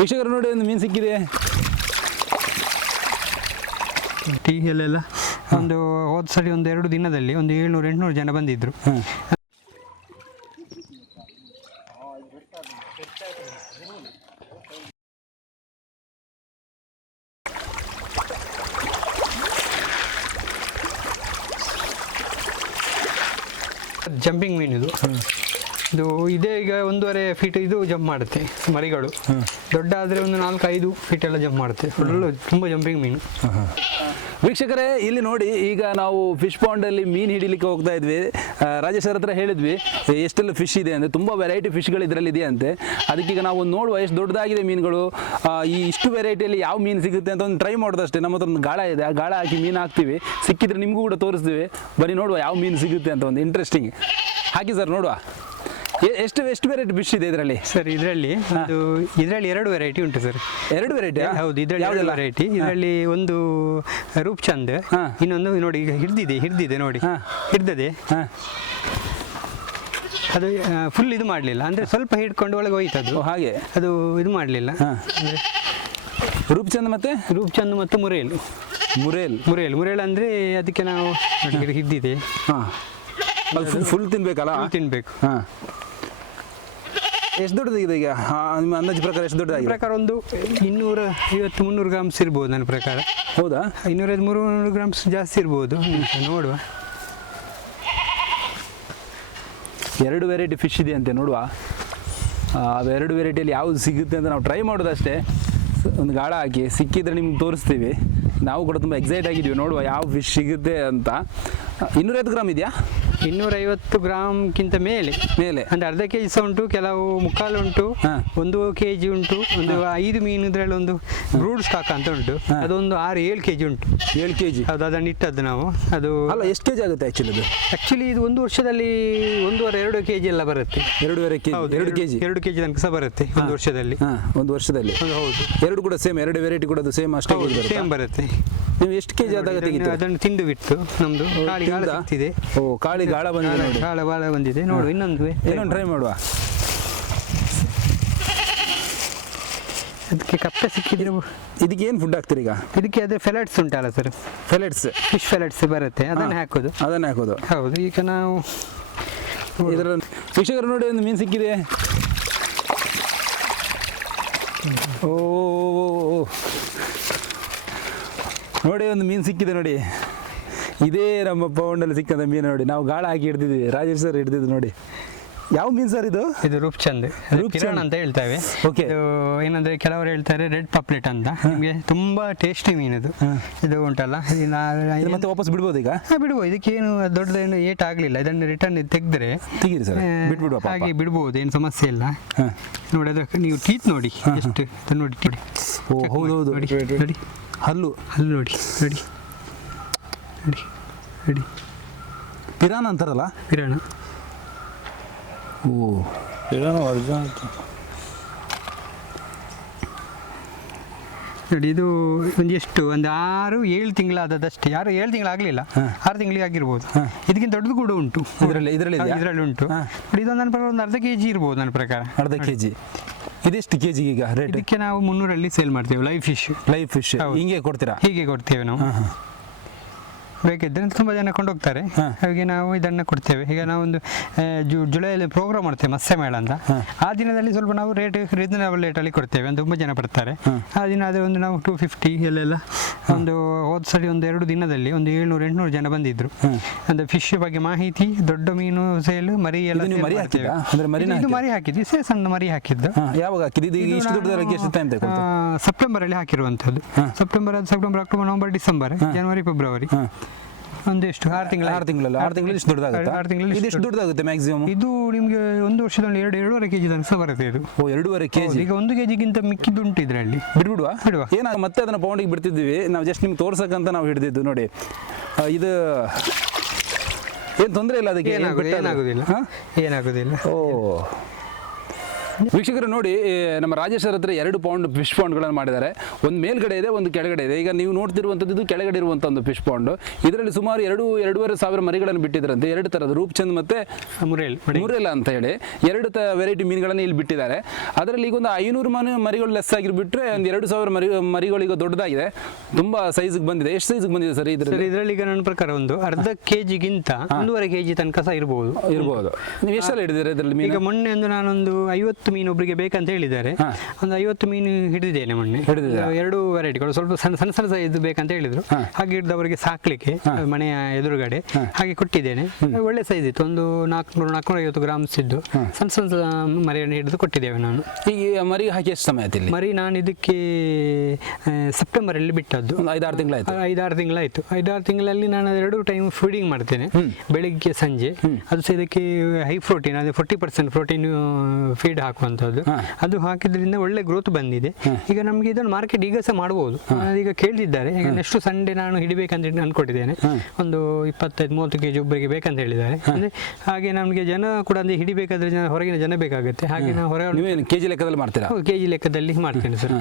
ವೀಕ್ಷಕರು ನೋಡಿ ಒಂದು ಮೀನು ಸಿಕ್ಕಿದೆ. ಟೀ ಅಲ್ಲೆಲ್ಲ ಒಂದು ಹೋದ ಸರಿ ಒಂದು 2 ದಿನದಲ್ಲಿ ಒಂದು 700-800 ಜನ ಬಂದಿದ್ರು. ಜಂಪಿಂಗ್ ಮೀನು ಇದು ಇದೇ ಈಗ 1.5 ಫೀಟ್ ಇದು ಜಂಪ್ ಮಾಡುತ್ತೆ ಮರಿಗಳು. ದೊಡ್ಡ ಆದರೆ ಒಂದು 4-5 ಫೀಟ್ ಎಲ್ಲ ಜಂಪ್ ಮಾಡುತ್ತೆ. ತುಂಬ ಜಂಪಿಂಗ್ ಮೀನು. ವೀಕ್ಷಕರೇ ಇಲ್ಲಿ ನೋಡಿ, ಈಗ ನಾವು ಫಿಶ್ ಪಾಂಡಲ್ಲಿ ಮೀನು ಹಿಡಿಲಿಕ್ಕೆ ಹೋಗ್ತಾ ಇದ್ವಿ. ರಾಜೇಶ್ ಸರ್ ಹತ್ರ ಹೇಳಿದ್ವಿ ಎಷ್ಟೆಲ್ಲ ಫಿಶ್ ಇದೆ ಅಂದರೆ, ತುಂಬ ವೆರೈಟಿ ಫಿಶ್ಗಳು ಇದರಲ್ಲಿ ಇದೆ ಅಂತೆ. ಅದಕ್ಕೀಗ ನಾವು ಒಂದು ನೋಡುವ ಎಷ್ಟು ದೊಡ್ಡದಾಗಿದೆ ಮೀನುಗಳು, ಈ ಇಷ್ಟು ವೆರೈಟಿಯಲ್ಲಿ ಯಾವ ಮೀನು ಸಿಗುತ್ತೆ ಅಂತ ಒಂದು ಟ್ರೈ ಮಾಡೋದಷ್ಟೇ. ನಮ್ಮ ಹತ್ರ ಒಂದು ಗಾಳ ಇದೆ, ಆ ಗಾಳ ಹಾಕಿ ಮೀನು ಹಾಕ್ತೀವಿ, ಸಿಕ್ಕಿದ್ರೆ ನಿಮಗೂ ಕೂಡ ತೋರಿಸ್ತೀವಿ. ಬನ್ನಿ ನೋಡುವ ಯಾವ ಮೀನು ಸಿಗುತ್ತೆ ಅಂತ. ಒಂದು ಇಂಟ್ರೆಸ್ಟಿಂಗ್ ಹಾಕಿ ಸರ್ ನೋಡುವ. ಎಷ್ಟು ವೆರೈಟಿ ಫಿಶ್ ಇದೆ ಇದರಲ್ಲಿ ಸರ್? ಇದರಲ್ಲಿ 2 ವೆರೈಟಿ ಉಂಟು ಸರ್. 2 ವೆರೈಟಿ? ಹೌದು, ಇದರಲ್ಲಿ 2 ವೆರೈಟಿ. ಇದರಲ್ಲಿ ಒಂದು ರೂಪ್ಚಂದ್, ಇನ್ನೊಂದು ನೋಡಿ ಈಗ ಹಿಡ್ದಿದೆ ನೋಡಿ, ಹಿಡ್ದದೆ. ಅದು ಫುಲ್ ಇದು ಮಾಡಲಿಲ್ಲ, ಅಂದರೆ ಸ್ವಲ್ಪ ಹಿಡ್ಕೊಂಡು ಒಳಗೆ ಹೋಯ್ತದು, ಹಾಗೆ ಅದು ಇದು ಮಾಡಲಿಲ್ಲ. ರೂಪ್ಚಂದ್ ಮತ್ತು ಮುರೇಲ್ ಅಂದರೆ ಅದಕ್ಕೆ ನಾವು ಹಿಡ್ದಿದೆ. ಫುಲ್ ತಿನ್ಬೇಕಲ್ಲ? ತಿನ್ಬೇಕು. ಎಷ್ಟು ದೊಡ್ಡದಾಗಿದೆ ಈಗ ನಿಮ್ಮ ಅಂದಾಜು ಪ್ರಕಾರ? ಎಷ್ಟು ದೊಡ್ಡದಾಗಿದೆ? ಪ್ರಕಾರ ಒಂದು 250-300 ಗ್ರಾಮ್ಸ್ ಇರ್ಬೋದು ನನ್ನ ಪ್ರಕಾರ. ಹೌದಾ? 250-300 ಗ್ರಾಮ್ಸ್ ಜಾಸ್ತಿ ಇರ್ಬೋದು. ನೋಡುವ. 2 ವೆರೈಟಿ ಫಿಶ್ ಇದೆ ಅಂತೆ, ನೋಡುವ. ಆ 2 ವೆರೈಟಿಯಲ್ಲಿ ಯಾವುದು ಸಿಗುತ್ತೆ ಅಂತ ನಾವು ಟ್ರೈ ಮಾಡೋದಷ್ಟೇ. ಒಂದು ಗಾಳ ಹಾಕಿ ಸಿಕ್ಕಿದ್ರೆ ನಿಮ್ಗೆ ತೋರಿಸ್ತೀವಿ. ನಾವು ಕೂಡ ತುಂಬ ಎಕ್ಸೈಟ್ ಆಗಿದ್ದೀವಿ, ನೋಡುವ ಯಾವ ಫಿಶ್ ಸಿಗುತ್ತೆ ಅಂತ. 250 ಗ್ರಾಮ್ ಇದೆಯಾ? 250 ಗ್ರಾಮ್ಗಿಂತ ಮೇಲೆ ಅಂದರೆ ಅರ್ಧ ಕೆಜಿ ಸಹ ಉಂಟು, ಕೆಲವು ಮುಕ್ಕಾಲು ಉಂಟು, 1 ಕೆಜಿ ಉಂಟು. ಒಂದು 5 ಮೀನು ಇದರಲ್ಲಿ ಒಂದು ಬ್ರೂಡ್ ಸ್ಟಾಕ್ ಅಂತ ಉಂಟು, ಅದೊಂದು 6-7 ಕೆಜಿ ಉಂಟು. 7 ಕೆಜಿ? ಹೌದು, ಅದನ್ನು ಇಟ್ಟದ್ದು ನಾವು. ಅದು ಅಲ್ಲ, ಎಷ್ಟು ಕೆಜಿ ಆಗುತ್ತೆ ಆ್ಯಕ್ಚುಲಿ ಇದು ಒಂದು ವರ್ಷದಲ್ಲಿ 1.5-2 ಕೆಜಿ ಎಲ್ಲ ಬರುತ್ತೆ. 2.5 ಕೆಜಿ? 2 ಕೆಜಿ ತನಕ ಸಹ ಬರುತ್ತೆ ಒಂದು ವರ್ಷದಲ್ಲಿ. ಹೌದು. 2 ಕೂಡ ಸೇಮ್? 2 ವೆರೈಟಿ ಕೂಡ ಸೇಮ್ ಅಷ್ಟೇ ಸೇಮ್ ಬರುತ್ತೆ. ನೀವು ಎಷ್ಟು ಕೆಜಿ ಆದಾಗ ತೆಗಿತೀರಿ? ಅದನ್ನು ತಿಂದು ಬಿಟ್ಟು ನಮ್ಮದು ಕಾಳಿ ಗಾಳ ಬಂದಿದೆ. ನೋಡು, ಇನ್ನೊಂದು ಟ್ರೈ ಮಾಡುವ. ಅದಕ್ಕೆ ಕಪ್ಪೆ ಸಿಕ್ಕಿದ್ರೆ ಇದಕ್ಕೆ ಏನು ಫುಡ್ ಹಾಕ್ತೀರಿ ಈಗ? ಇದಕ್ಕೆ ಅದೇ ಫೆಲೆಟ್ಸ್ ಉಂಟಲ್ಲ ಸರ್, ಫಿಶ್ ಫೆಲೆಟ್ಸ್ ಬರುತ್ತೆ, ಅದನ್ನು ಹಾಕೋದು. ಹೌದು. ಈಗ ನಾವು ಇದರಲ್ಲಿ ವೀಕ್ಷಕರು ನೋಡಿ ಒಂದು ಮೀನು ಸಿಕ್ಕಿದೆ. ಓ ನೋಡಿ, ಒಂದು ಮೀನು ಸಿಕ್ಕಿದೆ ನೋಡಿ. ಇದೇ ನಮ್ಮ ಪೌಂಡಲ್ಲಿ ಸಿಕ್ಕಂಥ ಮೀನು ನೋಡಿ. ನಾವು ಗಾಳ ಹಾಕಿ ಹಿಡ್ದಿದ್ವಿ, ರಾಜೇಶ್ ಸರ್ ಹಿಡ್ದಿದ್ದು ನೋಡಿ. ಯಾವ ಮೀನು ಸರ್ ಇದು? ಇದು ರೂಪ್ಚಂದ್ ಅಂತ ಹೇಳ್ತೇವೆ. ಓಕೆ. ಏನಂದ್ರೆ ಕೆಲವರು ಹೇಳ್ತಾರೆ ರೆಡ್ ಪಾಪ್ಲೆಟ್ ಅಂತ. ನಿಮಗೆ ತುಂಬಾ ಟೇಸ್ಟಿ ಮೀನದು ಇದು ಉಂಟಲ್ಲ. ಮತ್ತೆ ವಾಪಸ್ ಬಿಡ್ಬೋದು ಈಗ? ಬಿಡ್ಬೋದು, ಇದಕ್ಕೇನು ದೊಡ್ಡದೇನು ಏಟ್ ಆಗಲಿಲ್ಲ. ಇದನ್ನು ರಿಟರ್ನ್ ತೆಗೆದ್ರೆ ಹಾಗೆ ಬಿಡ್ಬೋದು, ಏನು ಸಮಸ್ಯೆ ಇಲ್ಲ. ನೋಡಿ, ಅದಕ್ಕೆ ನೀವು ಟೀತ್ ನೋಡಿ ಎಷ್ಟು ನೋಡಿ. ಹೌದೌದು, ನೋಡಿ ಹಲ್ಲು ನೋಡಿ. ಪಿರಾನ ಅಂತಾರಲ್ಲ? ಪಿರಾನ. ನೋಡಿ, ಇದು ಒಂದು ಎಷ್ಟು ಒಂದು 6-7 ತಿಂಗಳಾದದಷ್ಟೇ. 7 ತಿಂಗಳಾಗಲಿಲ್ಲ, 6 ತಿಂಗಳಿಗೆ ಆಗಿರ್ಬೋದು. ಇದಕ್ಕಿಂತ ದೊಡ್ಡದು ಕೂಡ ಉಂಟು ಇದರಲ್ಲಿ ಉಂಟು. ಇದೊಂದು ನನ್ನ ಪ್ರಕಾರ ಒಂದು ಅರ್ಧ ಕೆಜಿ ಇರ್ಬೋದು ನನ್ನ ಪ್ರಕಾರ. ಅರ್ಧ ಕೆಜಿ? ಇದೆಷ್ಟು ಕೆಜಿ ಈಗ ರೇಟ್? ಇದಕ್ಕೆ ನಾವು 300 ಸೇಲ್ ಮಾಡ್ತೇವೆ. ಲೈವ್ ಫಿಶ್ ಹಿಂಗೆ ಕೊಡ್ತೀರಾ? ಹೀಗೆ ಕೊಡ್ತೇವೆ ನಾವು. ಬೇಕಿದ್ದರೆ ತುಂಬ ಜನ ಕೊಂಡೋಗ್ತಾರೆ, ಹಾಗೆ ನಾವು ಇದನ್ನು ಕೊಡ್ತೇವೆ. ಈಗ ನಾವೊಂದು ಜುಲೈಯಲ್ಲಿ ಪ್ರೋಗ್ರಾಮ್ ಮಾಡ್ತೇವೆ, ಮತ್ಸ್ಯ ಮೇಳ ಅಂತ. ಆ ದಿನದಲ್ಲಿ ಸ್ವಲ್ಪ ನಾವು ರೀಸನಬಲ್ ರೇಟಲ್ಲಿ ಕೊಡ್ತೇವೆ, ಒಂದು ತುಂಬ ಜನ ಬರ್ತಾರೆ. ಆ ದಿನ ಆದರೆ ಒಂದು ನಾವು 250 ಎಲ್ಲೆಲ್ಲ ಒಂದು ಹೋದ ಸರಿ ಒಂದು 2 ದಿನದಲ್ಲಿ ಒಂದು 700-800 ಜನ ಬಂದಿದ್ರು. ಅಂದರೆ ಫಿಶ್ ಬಗ್ಗೆ ಮಾಹಿತಿ, ದೊಡ್ಡ ಮೀನು ಸೇಲು, ಮರಿ ಎಲ್ಲ ಇದು ಮರಿ ಹಾಕಿದ್ವಿ, ಸಣ್ಣ ಮರಿ ಹಾಕಿದ್ದು. ಯಾವಾಗ ಹಾಕಿದ್ದು? ಸೆಪ್ಟೆಂಬರಲ್ಲಿ ಹಾಕಿರುವಂಥದ್ದು. ಸೆಪ್ಟೆಂಬರ್, ಅಕ್ಟೋಬರ್, ನವೆಂಬರ್, ಡಿಸೆಂಬರ್, ಜನವರಿ, ಫೆಬ್ರವರಿ, ಒಂದೆಷ್ಟು 6 ತಿಂಗಳಲ್ಲಿ ಎಷ್ಟು ದೊಡ್ಡದಾಗುತ್ತೆ ಮ್ಯಾಕ್ಸಿಮಮ್? ಇದು ನಿಮಗೆ ಒಂದು ವರ್ಷದಲ್ಲಿ 2-2.5 ಕೆಜಿ ತನಕ ಬರುತ್ತೆ ಇದು. 2.5 ಕೆಜಿ? ಈಗ 1 ಕೆಜಿಗಿಂತ ಮಿಕ್ಕಿದ್ದುಂಟು ಇದರಲ್ಲಿ. ಬಿಡುವ ಏನಾಗ ಮತ್ತೆ ಅದನ್ನ ಪೌಂಡಿಗೆ ಬಿಡ್ತಿದ್ವಿ ನಾವು, ಜಸ್ಟ್ ನಿಮ್ಗೆ ತೋರ್ಸಕ್ಕಂತ ನಾವು ಹಿಡಿದಿದ್ದು ನೋಡಿ. ಇದು ಏನು ತೊಂದರೆ ಇಲ್ಲ ಅದಕ್ಕೆ? ಏನಾಗುದಿಲ್ಲ. ಓ ವೀಕ್ಷಕರು ನೋಡಿ, ನಮ್ಮ ರಾಜೇಶ್ ಅವ್ರ ಹತ್ರ 2 ಪೌಂಡ್ ಫಿಶ್ ಪಾಂಡ್ಗಳನ್ನು ಮಾಡಿದ್ದಾರೆ. ಒಂದು ಮೇಲ್ಗಡೆ ಇದೆ, ಒಂದು ಕೆಳಗಡೆ ಇದೆ. ಈಗ ನೀವು ನೋಡ್ತಿರುವಂಥದ್ದು ಇದು ಕೆಳಗಡೆ ಇರುವಂಥ ಒಂದು ಫಿಶ್ ಪಾಂಡ್. ಇದರಲ್ಲಿ ಸುಮಾರು 2-2.5 ಸಾವಿರ ಮರಿಗಳನ್ನು ಬಿಟ್ಟಿದ್ದಾರಂತೆ. 2 ಥರದ ರೂಪ್ಚಂದ್ ಮತ್ತೆ ಮುರೇಲ ಅಂತ ಹೇಳಿ 2 ವೆರೈಟಿ ಮೀನುಗಳನ್ನು ಇಲ್ಲಿ ಬಿಟ್ಟಿದ್ದಾರೆ. ಅದರಲ್ಲಿ ಈಗ ಒಂದು 500 ಮರಿಗಳು ಲೆಸ್ ಆಗಿಬಿಟ್ರೆ ಒಂದು 2,000 ಮರಿಗಳು ದೊಡ್ಡದಾಗಿದೆ, ತುಂಬಾ ಸೈಜ್ಗೆ ಬಂದಿದೆ. ಎಷ್ಟು ಸೈಜ್ಗೆ ಬಂದಿದೆ ಸರ್ ಇದರಲ್ಲಿ? ಈಗ ನನ್ನ ಪ್ರಕಾರ ಒಂದು ಅರ್ಧ ಕೆಜಿಗಿಂತ 1.5 ಕೆಜಿ ತನಕ ಸಹ ಇರಬಹುದು. ನೀವು ಎಷ್ಟೆಲ್ಲ ಹಿಡಿದಿದ್ದಾರೆ ಇದರಲ್ಲಿ ಮೀನು? ಈಗ ಮೊನ್ನೆ ನಾನೊಂದು 50 ಮೀನು ಒಬ್ಬರಿಗೆ ಬೇಕಂತ ಹೇಳಿದ್ದಾರೆ, ಒಂದು 50 ಮೀನು ಹಿಡಿದಿದ್ದೇನೆ ಮೊನ್ನೆ. 2 ವೆರೈಟಿಗಳು, ಸ್ವಲ್ಪ ಸಣ್ಣ ಸೈಜ್ ಬೇಕಂತ ಹೇಳಿದ್ರು. ಹಾಗೆ ಹಿಡಿದವರಿಗೆ ಸಾಕ್ಲಿಕ್ಕೆ ಮನೆಯ ಎದುರುಗಡೆ ಹಾಗೆ ಕೊಟ್ಟಿದ್ದೇನೆ. ಒಳ್ಳೆ ಸೈಜ್ ಇತ್ತು, ಒಂದು 400-450 ಗ್ರಾಮ್ಸ್ ಇದ್ದು ಸಣ್ಣ ಮರಿಯನ್ನು ಹಿಡಿದು ಕೊಟ್ಟಿದ್ದೇವೆ ನಾನು. ಈಗ ಮರಿ ಹಾಕಿ ಎಷ್ಟು ಸಮಯ ಆಯ್ತು? ಮರಿ ನಾನು ಇದಕ್ಕೆ ಸೆಪ್ಟೆಂಬರ್ ಅಲ್ಲಿ ಬಿಟ್ಟದ್ದು. 5-6 ತಿಂಗಳಾಯ್ತು. 5-6 ತಿಂಗಳಾಯ್ತು. 5-6 ತಿಂಗಳಲ್ಲಿ ನಾನು 2 ಟೈಮ್ ಫೀಡಿಂಗ್ ಮಾಡ್ತೇನೆ, ಬೆಳಿಗ್ಗೆ ಸಂಜೆ. ಅದು ಸಹ ಇದಕ್ಕೆ ಹೈ ಪ್ರೋಟೀನ್, ಅದೇ 40% ಪ್ರೋಟೀನ್ ಫೀಡ್ ಹಾಕುವಂಥದ್ದು. ಅದು ಹಾಕಿದ್ರಿಂದ ಒಳ್ಳೆ ಗ್ರೋತ್ ಬಂದಿದೆ. ಈಗ ನಮಗೆ ಇದನ್ನು ಮಾರ್ಕೆಟ್ ಈಗ ಸಹ ಮಾಡಬಹುದು. ಈಗ ಕೇಳ್ತಿದ್ದಾರೆ. ಈಗ ನೆಕ್ಸ್ಟ್ ಸಂಡೇ ನಾನು ಹಿಡಿಬೇಕಂತ ಅನ್ಕೊಂಡಿದ್ದೇನೆ. ಒಂದು 25-30 ಕೆಜಿ ಒಬ್ಬರಿಗೆ ಬೇಕಂತ ಹೇಳಿದ್ದಾರೆ. ಅಂದ್ರೆ ಹಾಗೆ ನಮಗೆ ಜನ ಕೂಡ ಅಂದ್ರೆ ಹಿಡಿಬೇಕಾದ್ರೆ ಹೊರಗಿನ ಜನ ಬೇಕಾಗುತ್ತೆ. ಹಾಗೆ ನಾವು ಹೊರಗೆ ಕೆಜಿ ಲೆಕ್ಕದಲ್ಲಿ ಮಾಡ್ತೀರಾ? ಕೆಜಿ ಲೆಕ್ಕದಲ್ಲಿ ಮಾಡ್ತೇನೆ ಸರ್.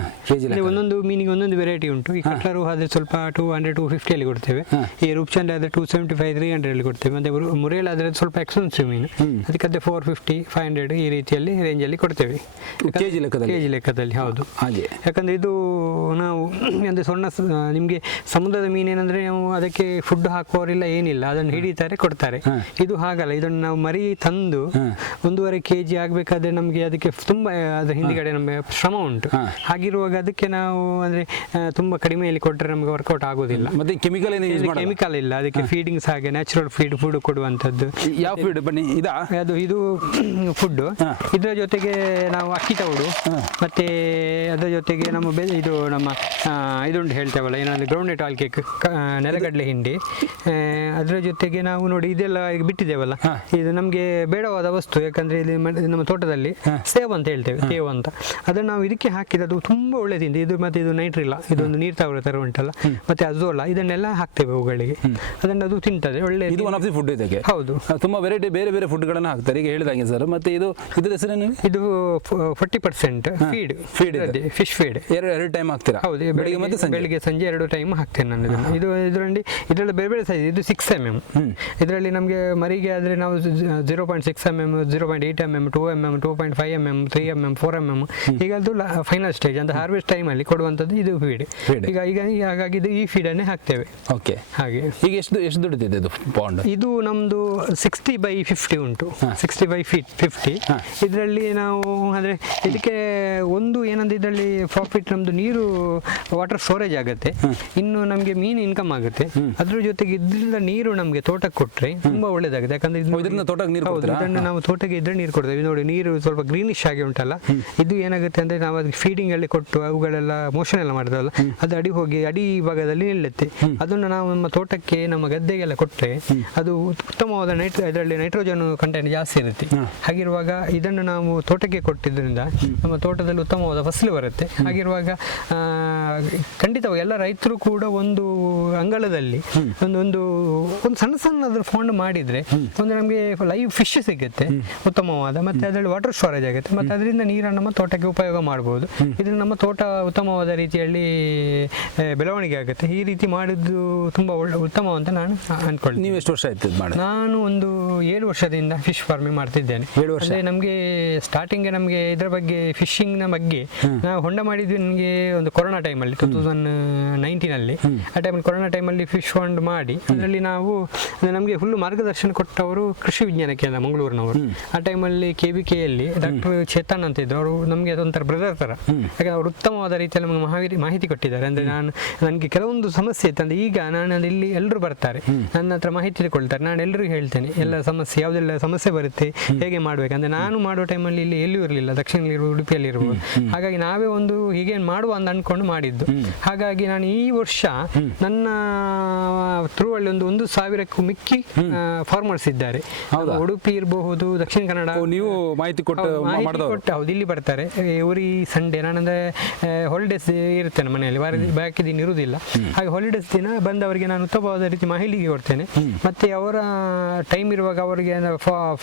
ಒಂದೊಂದು ಮೀನಿಗೆ ಒಂದೊಂದು ವೆರೈಟಿ ಉಂಟು. ಈ ಕಟ್ಲರು ಆದ್ರೆ ಸ್ವಲ್ಪ 200-250 ಅಲ್ಲಿ ಕೊಡ್ತೇವೆ. ಈ ರೂಪ್ಚಂದ್ ಆದ್ರೆ 275-300 ಅಲ್ಲಿ ಕೊಡ್ತೇವೆ. ಮತ್ತೆ ಮುರೇಲ್ ಆದ್ರೆ ಸ್ವಲ್ಪ ಎಕ್ಸ್ಪೆನ್ಸಿವ್ ಮೀನು, ಅದಕ್ಕೆ 450-500 ಈ ರೀತಿಯಲ್ಲಿ ರೇಂಜ್ ಅಲ್ಲಿ ಕೊಡ್ತೇವೆ ಕೆಜಿ ಲೆಕ್ಕದಲ್ಲಿ. ಹೌದು, ಹಾಗೆ. ಯಾಕಂದ್ರೆ ಇದು ನಾವು ಅಂದ್ರೆ ನಿಮ್ಗೆ ಸಮುದ್ರದ ಮೀನೇನಂದ್ರೆ ನಾವು ಅದಕ್ಕೆ ಫುಡ್ ಹಾಕುವವರಿಲ್ಲ, ಏನಿಲ್ಲ, ಅದನ್ನು ಹಿಡಿತಾರೆ ಕೊಡ್ತಾರೆ. ಇದು ಹಾಗಲ್ಲ. ಇದನ್ನು ನಾವು ಮರಿ ತಂದು 1.5 ಕೆಜಿ ಆಗ್ಬೇಕಾದ್ರೆ ನಮ್ಗೆ ಅದಕ್ಕೆ ತುಂಬಾ ಅದ್ರ ಹಿಂದಿಗಡೆ ನಮಗೆ ಶ್ರಮ ಉಂಟು. ಹಾಗಿರುವಾಗ ಅದಕ್ಕೆ ನಾವು ಅಂದ್ರೆ ತುಂಬಾ ಕಡಿಮೆಯಲ್ಲಿ ಕೊಟ್ಟರೆ ನಮಗೆ ವರ್ಕೌಟ್ ಆಗೋದಿಲ್ಲ. ಮತ್ತೆ ಕೆಮಿಕಲ್ ಇಲ್ಲ ಅದಕ್ಕೆ. ಫೀಡಿಂಗ್ಸ್ ಹಾಗೆ ನ್ಯಾಚುರಲ್ ಫುಡ್ ಕೊಡುವಂಥದ್ದು. ಯಾವ ಫೀಡ್ ಬನ್ನಿ ಇದು ಫುಡ್. ಇದರ ಜೊತೆಗೆ ನಾವು ಅಕ್ಕಿ ತೌಡು, ಮತ್ತೆ ಅದರ ಜೊತೆಗೆ ನಮ್ಮ ಇದೊಂದು ಹೇಳ್ತೇವಲ್ಲ, ಏನಾದ್ರು ಗ್ರೌಂಡ್ನೆಟ್ ಆಲ್ ಕೇಕ್, ನೆಲಗಡಲೆ ಹಿಂಡಿ. ಅದರ ಜೊತೆಗೆ ನಾವು ನೋಡಿ ಇದೆಲ್ಲ ಈಗ ಬಿಟ್ಟಿದ್ದೇವಲ್ಲ, ಇದು ನಮಗೆ ಬೇಡವಾದ ವಸ್ತು. ಯಾಕಂದ್ರೆ ಇಲ್ಲಿ ನಮ್ಮ ತೋಟದಲ್ಲಿ ಸೇವ್ ಅಂತ ಹೇಳ್ತೇವೆ, ತೇವ್ ಅಂತ. ಅದನ್ನು ನಾವು ಇದಕ್ಕೆ ಹಾಕಿದ್ದು ತುಂಬಾ ಒಳ್ಳೆದಿಂದ. ಇದು ಮತ್ತೆ ಇದು ನೈಟ್ರಿಲ್ಲ, ಇದೊಂದು ನೀರು ತರ ಉಂಟಲ್ಲ, ಮತ್ತೆ ಅಜೋಲಾ, ಇದನ್ನೆಲ್ಲ ಹಾಕ್ತೇವೆ ಅವುಗಳಿಗೆ. ಅದನ್ನು ಅದು ತಿಂತದೆ. ಒಳ್ಳೆ ಇದು ಒನ್ ಆಫ್ ದಿ ಫುಡ್. ಇದಕ್ಕೆ ಹೌದು, ತುಂಬಾ ವೆರೈಟಿ ಬೇರೆ ಬೇರೆ ಫುಡ್ ಗಳನ್ನ ಹಾಕ್ತಾರೆ. ಈಗ ಹೇಳಿದಂಗೆ ಸರ್. ಮತ್ತೆ ಇದ್ರ ಹೆಸರೇನು? ಇದು 40% ಫೀಡ್ ಫಿಶ್ ಫೀಡ್. 2 ಟೈಮ್ ಹಾಕ್ತೀರಾ? ಹೌದು, ಬೆಳಿಗ್ಗೆ ಸಂಜೆ 2 ಟೈಮ್ ಹಾಕ್ತೇನೆ ನಾನು ಇದನ್ನು. ಇದರಲ್ಲಿ ಬೇರೆ ಬೇರೆ ಸೈಜ್. ಇದು 6 mm. ಇದರಲ್ಲಿ ನಮಗೆ ಮರಿಗೆ ಆದ್ರೆ ನಾವು 0.6 mm, 0.8 mm, 2 mm, 2.5 mm, 3 mm, 4 mm ಈಗ ಅದು ಫೈನಲ್ ಸ್ಟೇಜ್ ಅಂತ ಹಾರ್ವೆಸ್ಟ್ ಟೈಮ್ ಅಲ್ಲಿ ಕೊಡುವಂಥದ್ದು ಇದು ಫೀಡ್. ಈಗ ಹಾಗಾಗಿ ಈ ಫೀಡ್ ಅನ್ನೇ ಹಾಕ್ತೇವೆ. ಓಕೆ, ಹಾಗೆ. ಈಗ ಎಷ್ಟು ದುಡಿದಿದೆ ಇದು ಪಾಂಡ್? ಇದು ನಮ್ದು 60/50 ಉಂಟು. 60/50. ಇದರಲ್ಲಿ ನಾವು ಅಂದ್ರೆ ಇದಕ್ಕೆ ಒಂದು ಏನಂದ್ರೆ ಇದರಲ್ಲಿ ಪ್ರಾಫಿಟ್ ನಮ್ದು ನೀರು ವಾಟರ್ ಸ್ಟೋರೇಜ್ ಆಗುತ್ತೆ, ಇನ್ನು ನಮಗೆ ಮೀನು ಇನ್ಕಮ್ ಆಗುತ್ತೆ. ಅದ್ರ ಜೊತೆಗೆ ಇದರಿಂದ ನೀರು ನಮಗೆ ತೋಟಕ್ಕೆ ಕೊಟ್ರೆ ತುಂಬಾ ಒಳ್ಳೇದಾಗುತ್ತೆ. ಯಾಕಂದ್ರೆ ಇದನ್ನು ನಾವು ತೋಟಕ್ಕೆ ಇದ್ರೆ ನೀರು ಕೊಡ್ತೇವೆ. ನೋಡಿ, ನೀರು ಸ್ವಲ್ಪ ಗ್ರೀನಿಶ್ ಆಗಿ ಉಂಟಲ್ಲ, ಇದು ಏನಾಗುತ್ತೆ ಅಂದ್ರೆ ನಾವು ಅದಕ್ಕೆ ಫೀಡಿಂಗ್ ಅಲ್ಲಿ ಕೊಟ್ಟು ಅವುಗಳೆಲ್ಲ ಮೋಷನ್ ಎಲ್ಲ ಮಾಡಿದ್ರಲ್ಲ, ಅದು ಅಡಿ ಭಾಗದಲ್ಲಿ ನಿಲ್ಲುತ್ತೆ. ಅದನ್ನು ನಾವು ನಮ್ಮ ತೋಟಕ್ಕೆ, ನಮ್ಮ ಗದ್ದೆಗೆಲ್ಲ ಕೊಟ್ಟರೆ ಅದು ಉತ್ತಮವಾದ ಇದರಲ್ಲಿ ನೈಟ್ರೋಜನ್ ಕಂಟೆಂಟ್ ಜಾಸ್ತಿ ಇರುತ್ತೆ. ಹಾಗಿರುವಾಗ ಇದನ್ನು ನಾವು ತೋಟಕ್ಕೆ ಕೊಟ್ಟಿದ್ದರಿಂದ ನಮ್ಮ ತೋಟದಲ್ಲಿ ಉತ್ತಮವಾದ ಫಸಲು ಬರುತ್ತೆ. ಹಾಗಿರುವಾಗ ಖಂಡಿತವಾಗಿ ಎಲ್ಲ ರೈತರು ಕೂಡ ಒಂದು ಅಂಗಳದಲ್ಲಿ ಒಂದು ಸಣ್ಣ ಫಾಂಡ್ ಮಾಡಿದ್ರೆ ಒಂದು ನಮಗೆ ಲೈವ್ ಫಿಶ್ ಸಿಗುತ್ತೆ ಉತ್ತಮವಾದ, ಮತ್ತೆ ಅದರಲ್ಲಿ ವಾಟರ್ ಸ್ಟೋರೇಜ್ ಆಗುತ್ತೆ, ಮತ್ತೆ ಅದರಿಂದ ನೀರನ್ನು ನಮ್ಮ ತೋಟಕ್ಕೆ ಉಪಯೋಗ ಮಾಡಬಹುದು. ಇದರಿಂದ ನಮ್ಮ ತೋಟ ಉತ್ತಮವಾದ ರೀತಿಯಲ್ಲಿ ಬೆಳವಣಿಗೆ ಆಗುತ್ತೆ. ಈ ರೀತಿ ಮಾಡಿದ್ದು ತುಂಬಾ ಉತ್ತಮ ಅಂತ ನಾನು ಅನ್ಕೊಳ್ತೀನಿ. ನೀವು ಎಷ್ಟು ವರ್ಷ ಆಯ್ತು ಮಾಡಿ? ನಾನು ಒಂದು 7 ವರ್ಷದಿಂದ ಫಿಶ್ ಫಾರ್ಮಿಂಗ್ ಮಾಡ್ತಿದ್ದೇನೆ. 7 ವರ್ಷ. ನಮಗೆ ಸ್ಟಾರ್ಟಿಂಗ್ ನಮಗೆ ಇದರ ಬಗ್ಗೆ ಫಿಶಿಂಗ್ ನ ಬಗ್ಗೆ ನಾವು ಹೊಂಡ ಮಾಡಿದ್ವಿ. ನನಗೆ ಒಂದು ಕೊರೋನಾ ಟೈಮಲ್ಲಿ 2019 ಅಲ್ಲಿ, ಆ ಟೈಮಲ್ಲಿ ಕೊರೋನಾ ಟೈಮಲ್ಲಿ ಫಿಶ್ ಫಾಂಡ್ ಮಾಡಿ ಅದರಲ್ಲಿ ನಾವು ನಮಗೆ ಫುಲ್ ಮಾರ್ಗದರ್ಶನ ಕೊಟ್ಟವರು ಕೃಷಿ ವಿಜ್ಞಾನ ಕೇಂದ್ರ ಮಂಗಳೂರಿನವರು. ಆ ಟೈಮಲ್ಲಿ KVKಯಲ್ಲಿ ಡಾಕ್ಟರ್ ಚೇತನ್ ಅಂತ ಇದ್ರು. ಅವರು ನಮಗೆ ಅದೊಂಥರ ಬ್ರದರ್ ತರ. ಯಾಕಂದ್ರೆ ಅವರು ಉತ್ತಮವಾದ ರೀತಿಯಲ್ಲಿ ನಮಗೆ ಮಾಹಿತಿ ಕೊಟ್ಟಿದ್ದಾರೆ. ಅಂದ್ರೆ ನನಗೆ ಕೆಲವೊಂದು ಸಮಸ್ಯೆ ಇತ್ತು ಅಂದ್ರೆ, ಈಗ ನಾನು ಇಲ್ಲಿ ಎಲ್ಲರೂ ಬರ್ತಾರೆ ನನ್ನ ಹತ್ರ ಮಾಹಿತಿ ತಿಳ್ಕೊಳ್ತಾರೆ. ನಾನು ಎಲ್ಲರಿಗೂ ಹೇಳ್ತೇನೆ ಎಲ್ಲ ಸಮಸ್ಯೆ, ಯಾವುದೆಲ್ಲ ಸಮಸ್ಯೆ ಬರುತ್ತೆ, ಹೇಗೆ ಮಾಡ್ಬೇಕಂದ್ರೆ. ನಾನು ಮಾಡುವ ಟೈಮಲ್ಲಿ ಇಲ್ಲಿ ಎಲ್ಲೂ ಇರಲಿಲ್ಲ, ದಕ್ಷಿಣದಲ್ಲಿ ಇರ್ಬೋದು, ಉಡುಪಿಯಲ್ಲಿ ಇರ್ಬೋದು. ಹಾಗಾಗಿ ನಾವೇ ಒಂದು ಹೀಗೆ ಮಾಡುವ ಅಂತ ಅನ್ಕೊಂಡು ಮಾಡಿದ್ದು. ಹಾಗಾಗಿ ನಾನು ಈ ವರ್ಷ ನನ್ನ ಥ್ರೂ ಅಲ್ಲಿ 1,000ಕ್ಕೂ ಮಿಕ್ಕಿ ಫಾರ್ಮರ್ಸ್ ಇದ್ದಾರೆ. ಉಡುಪಿ ಇರಬಹುದು, ದಕ್ಷಿಣ ಕನ್ನಡ. ನೀವು ಮಾಹಿತಿ ಕೊಟ್ಟು ಹೌದು, ಇಲ್ಲಿ ಬರ್ತಾರೆ ಎವ್ರಿ ಸಂಡೇ. ನಾನಂದ್ರೆ ಹಾಲಿಡೇಸ್ ಇರ್ತೇನೆ ಮನೆಯಲ್ಲಿ, ಬಾಕಿ ದಿನ ಇರುವುದಿಲ್ಲ. ಹಾಗೆ ಹಾಲಿಡೇಸ್ ದಿನ ಬಂದವರಿಗೆ ನಾನು ಉತ್ತಮವಾದ ರೀತಿ ಮಾಹಿತಿ ಕೊಡ್ತೇನೆ. ಮತ್ತೆ ಅವರ ಟೈಮ್ ಇರುವಾಗ ಅವರಿಗೆ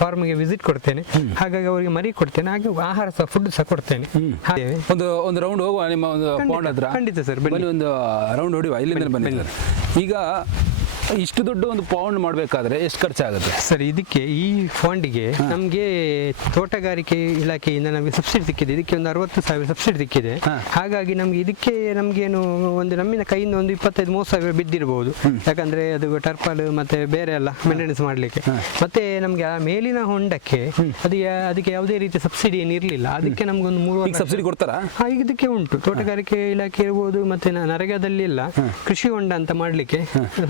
ಫಾರ್ಮ್ಗೆ ವಿಸಿಟ್ ಕೊಡ್ತೇನೆ. ಹಾಗಾಗಿ ಅವರಿಗೆ ಮರಿ ಕೊಡ್ತೇನೆ. ಕೊಡ್ತೇನೆ, ಹಾಗೆ ಆಹಾರ ಸಹ ಫುಡ್ ಸಹ ಕೊಡ್ತೇನೆ. ಹಾಗೆ ಒಂದು ರೌಂಡ್ ಹೋಗುವ ನಿಮ್ಮ ಒಂದು ಪಾಂಡ್ ಹತ್ರ. ಖಂಡಿತ ಸರ್, ಬನ್ನಿ ಒಂದು ರೌಂಡ್ ಹೊಡಿವಾ, ಇಲ್ಲಿಂದ ಬನ್ನಿ ಸರ್. ಈಗ ಇಷ್ಟು ದೊಡ್ಡ ಒಂದು ಪೌಂಡ್ ಮಾಡಬೇಕಾದ್ರೆ ಎಷ್ಟು ಖರ್ಚಾಗುತ್ತೆ ಸರ್? ಇದಕ್ಕೆ ಈ ಫಾಂಡಿಗೆ ನಮಗೆ ತೋಟಗಾರಿಕೆ ಇಲಾಖೆಯಿಂದ ನಮಗೆ ಸಬ್ಸಿಡಿ ಸಿಕ್ಕಿದೆ. ಇದಕ್ಕೆ ಒಂದು 60,000 ಸಬ್ಸಿಡಿ ಸಿಕ್ಕಿದೆ. ಹಾಗಾಗಿ ನಮ್ಗೆ ಇದಕ್ಕೆ ನಮ್ಗೇನು ಒಂದು ನಮ್ಮಿನ ಕೈಯಿಂದ ಒಂದು 25-30,000 ಬಿದ್ದಿರಬಹುದು. ಯಾಕಂದ್ರೆ ಅದು ಟರ್ಪಲ್ ಮತ್ತೆ ಬೇರೆ ಎಲ್ಲ ಮೇಂಟೆನೆನ್ಸ್ ಮಾಡ್ಲಿಕ್ಕೆ. ಮತ್ತೆ ನಮ್ಗೆ ಆ ಮೇಲಿನ ಹೊಂಡಕ್ಕೆ ಅದಕ್ಕೆ ಯಾವುದೇ ರೀತಿ ಸಬ್ಸಿಡಿ ಏನು ಇರಲಿಲ್ಲ. ಅದಕ್ಕೆ ನಮ್ಗೊಂದು 3 ಸಬ್ಸಿಡಿ ಕೊಡ್ತಾರಾ? ಇದಕ್ಕೆ ಉಂಟು, ತೋಟಗಾರಿಕೆ ಇಲಾಖೆ ಇರ್ಬೋದು, ಮತ್ತೆ ನರೇಗಾದಲ್ಲಿ ಎಲ್ಲ ಕೃಷಿ ಹೊಂಡ ಅಂತ ಮಾಡ್ಲಿಕ್ಕೆ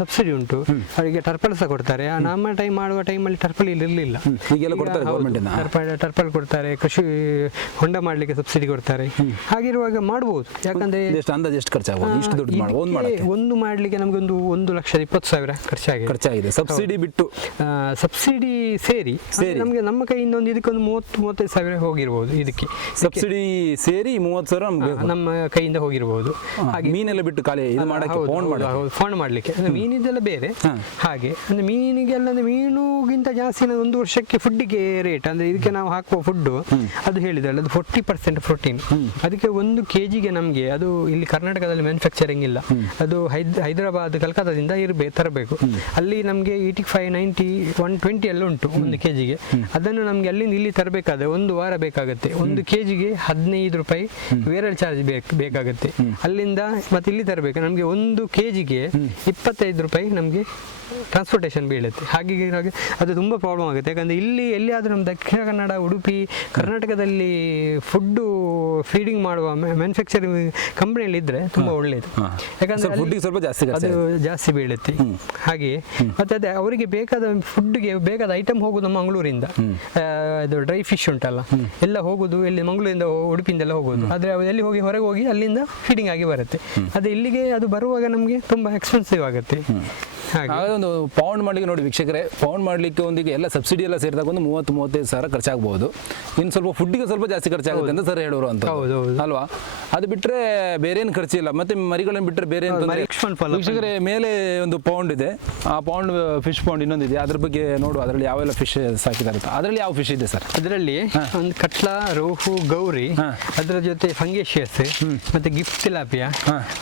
ಸಬ್ಸಿಡಿ ಉಂಟು. ಅವರಿಗೆ ಟರ್ಪಲ್ ಸಹ ಕೊಡ್ತಾರೆ. ನಮ್ಮ ಮಾಡುವ ಟೈಮಲ್ಲಿ ಟರ್ಪಲ್ ಇರಲಿಲ್ಲ. ಟರ್ಪಲ್ ಕೊಡ್ತಾರೆ, ಕೃಷಿ ಹೊಂಡ ಮಾಡ್ಲಿಕ್ಕೆ ಸಬ್ಸಿಡಿ ಕೊಡ್ತಾರೆ. ಹಾಗಿರುವಾಗ ಮಾಡಬಹುದು. ಯಾಕಂದ್ರೆ ಎಷ್ಟು ಖರ್ಚಾಗಬಹುದು? ಇಷ್ಟು ದೊಡ್ಡ ಒಂದು ಮಾಡ್ಲಿಕ್ಕೆ ನಮ್ಗೆ ಒಂದು 1,20,000 ಖರ್ಚಾಗಿದೆ. ಸಬ್ಸಿಡಿ ಬಿಟ್ಟು ಸಬ್ಸಿಡಿ ಸೇರಿ ನಮ್ಗೆ ನಮ್ಮ ಕೈಯಿಂದ ಒಂದು ಇದಕ್ಕೊಂದು 30-35,000 ಹೋಗಿರ್ಬೋದು. ಇದಕ್ಕೆ ಸಬ್ಸಿಡಿ ಸೇರಿ 30,000 ನಮ್ಮ ಕೈಯಿಂದ ಹೋಗಿರ್ಬೋದು. ಹಾಗೆ ಮೀನೆಲ್ಲ ಬಿಟ್ಟು ಖಾಲಿ ಫಾಂಡ್ ಮಾಡ್ಲಿಕ್ಕೆ ಮೀನಿದೆಲ್ಲ ಬೇರೆ. ಹಾಗೆ ಅಂದ್ರೆ ಮೀನಿಗೆಲ್ಲ ಮೀನುಗಿಂತ ಜಾಸ್ತಿ ಒಂದು ವರ್ಷಕ್ಕೆ ಫುಡ್ಡಿಗೆ ರೇಟ್ ಅಂದ್ರೆ ಇದಕ್ಕೆ ನಾವು ಹಾಕುವ ಫುಡ್ ಅದು ಹೇಳಿದ್ರಲ್ಲ, ಅದು 40% ಪ್ರೋಟೀನ್. ಅದಕ್ಕೆ 1 kgಗೆ ನಮ್ಗೆ ಅದು ಇಲ್ಲಿ ಕರ್ನಾಟಕದಲ್ಲಿ ಮ್ಯಾನುಫ್ಯಾಕ್ಚರಿಂಗ್ ಇಲ್ಲ. ಅದು ಹೈದರಾಬಾದ್ ಕಲ್ಕತ್ತಾದಿಂದ ತರಬೇಕು. ಅಲ್ಲಿ ನಮ್ಗೆ 85, 90, 120 ಎಲ್ಲ ಉಂಟು 1 kgಗೆ. ಅದನ್ನು ನಮ್ಗೆ ಅಲ್ಲಿಂದ ಇಲ್ಲಿ ತರಬೇಕಾದ್ರೆ 1 ವಾರ ಬೇಕಾಗುತ್ತೆ. 1 kgಗೆ 15 ರೂಪಾಯಿ ವೇರಲ್ ಚಾರ್ಜ್ ಬೇಕಾಗುತ್ತೆ. ಅಲ್ಲಿಂದ ಮತ್ತೆ ಇಲ್ಲಿ ತರಬೇಕು. ನಮ್ಗೆ 1 kgಗೆ 25 ರೂಪಾಯಿ ನಮ್ಗೆ ಟ್ರಾನ್ಸ್ಪೋರ್ಟೇಷನ್ ಬೀಳುತ್ತೆ. ಹಾಗೆ ಅದು ತುಂಬ ಪ್ರಾಬ್ಲಮ್ ಆಗುತ್ತೆ. ಯಾಕಂದರೆ ಇಲ್ಲಿ ಎಲ್ಲಿಯಾದರೂ ನಮ್ಮ ದಕ್ಷಿಣ ಕನ್ನಡ, ಉಡುಪಿ, ಕರ್ನಾಟಕದಲ್ಲಿ ಫುಡ್ಡು ಫೀಡಿಂಗ್ ಮಾಡುವ ಮ್ಯಾನುಫ್ಯಾಕ್ಚರಿಂಗ್ ಕಂಪ್ನಿಯಲ್ಲಿ ಇದ್ದರೆ ತುಂಬ ಒಳ್ಳೆಯದು. ಯಾಕಂದರೆ ಸ್ವಲ್ಪ ಅದು ಜಾಸ್ತಿ ಬೀಳುತ್ತೆ. ಹಾಗೆ ಮತ್ತು ಅದೇ ಅವರಿಗೆ ಬೇಕಾದ ಫುಡ್ಗೆ ಬೇಕಾದ ಐಟಮ್ ಹೋಗೋದು ಮಂಗಳೂರಿಂದ. ಅದು ಡ್ರೈ ಫಿಶ್ ಉಂಟಲ್ಲ ಎಲ್ಲ ಹೋಗೋದು ಇಲ್ಲಿ ಮಂಗಳೂರಿಂದ, ಉಡುಪಿಯಿಂದೆಲ್ಲ ಹೋಗೋದು. ಆದರೆ ಎಲ್ಲಿ ಹೋಗಿ ಹೊರಗೆ ಹೋಗಿ ಅಲ್ಲಿಂದ ಫೀಡಿಂಗ್ ಆಗಿ ಬರುತ್ತೆ. ಅದು ಇಲ್ಲಿಗೆ ಅದು ಬರುವಾಗ ನಮಗೆ ತುಂಬ ಎಕ್ಸ್ಪೆನ್ಸಿವ್ ಆಗುತ್ತೆ. ಒಂದು ಪೌಂಡ್ ಮಾಡ್ಲಿಕ್ಕೆ ನೋಡಿ ವೀಕ್ಷಕರೇ, ಪೌಂಡ್ ಮಾಡ್ಲಿಕ್ಕೆ ಒಂದಿಗೆ ಎಲ್ಲ ಸಬ್ಸಿಡಿ ಎಲ್ಲ ಸೇರಿದಾಗ ಒಂದು 30-35,000 ಖರ್ಚಾಗಬಹುದು. ಇನ್ನು ಸ್ವಲ್ಪ ಫುಡ್ಡಿಗೆ ಸ್ವಲ್ಪ ಜಾಸ್ತಿ ಖರ್ಚಾಗುತ್ತೆ ಅಂತ ಸರ್ ಹೇಳೋರು ಅಂತ ಅಲ್ವಾ? ಅದು ಬಿಟ್ಟರೆ ಬೇರೆ ಏನು ಖರ್ಚಿಲ್ಲ. ಮತ್ತೆ ಮರಿಗಳನ್ನು ಬಿಟ್ಟರೆ ಬೇರೆ ವೀಕ್ಷಕರೇ, ಮೇಲೆ ಒಂದು ಪೌಂಡ್ ಇದೆ. ಆ ಪೌಂಡ್ ಫಿಶ್ ಪೌಂಡ್ ಇನ್ನೊಂದಿದೆ. ಅದ್ರ ಬಗ್ಗೆ ನೋಡುವ, ಅದರಲ್ಲಿ ಯಾವೆಲ್ಲ ಫಿಶ್ ಸಾಕಿದ್ದಾರೆ. ಅದರಲ್ಲಿ ಯಾವ ಫಿಶ್ ಇದೆ ಸರ್? ಅದರಲ್ಲಿ ಒಂದು ಕಟ್ಲಾ, ರೋಹು, ಗೌರಿ, ಅದರ ಜೊತೆ ಫಂಗೇಶಿಯಸ್, ಮತ್ತೆ ಗಿಫ್ಟ್ ತಿಲಾಪಿಯಾ,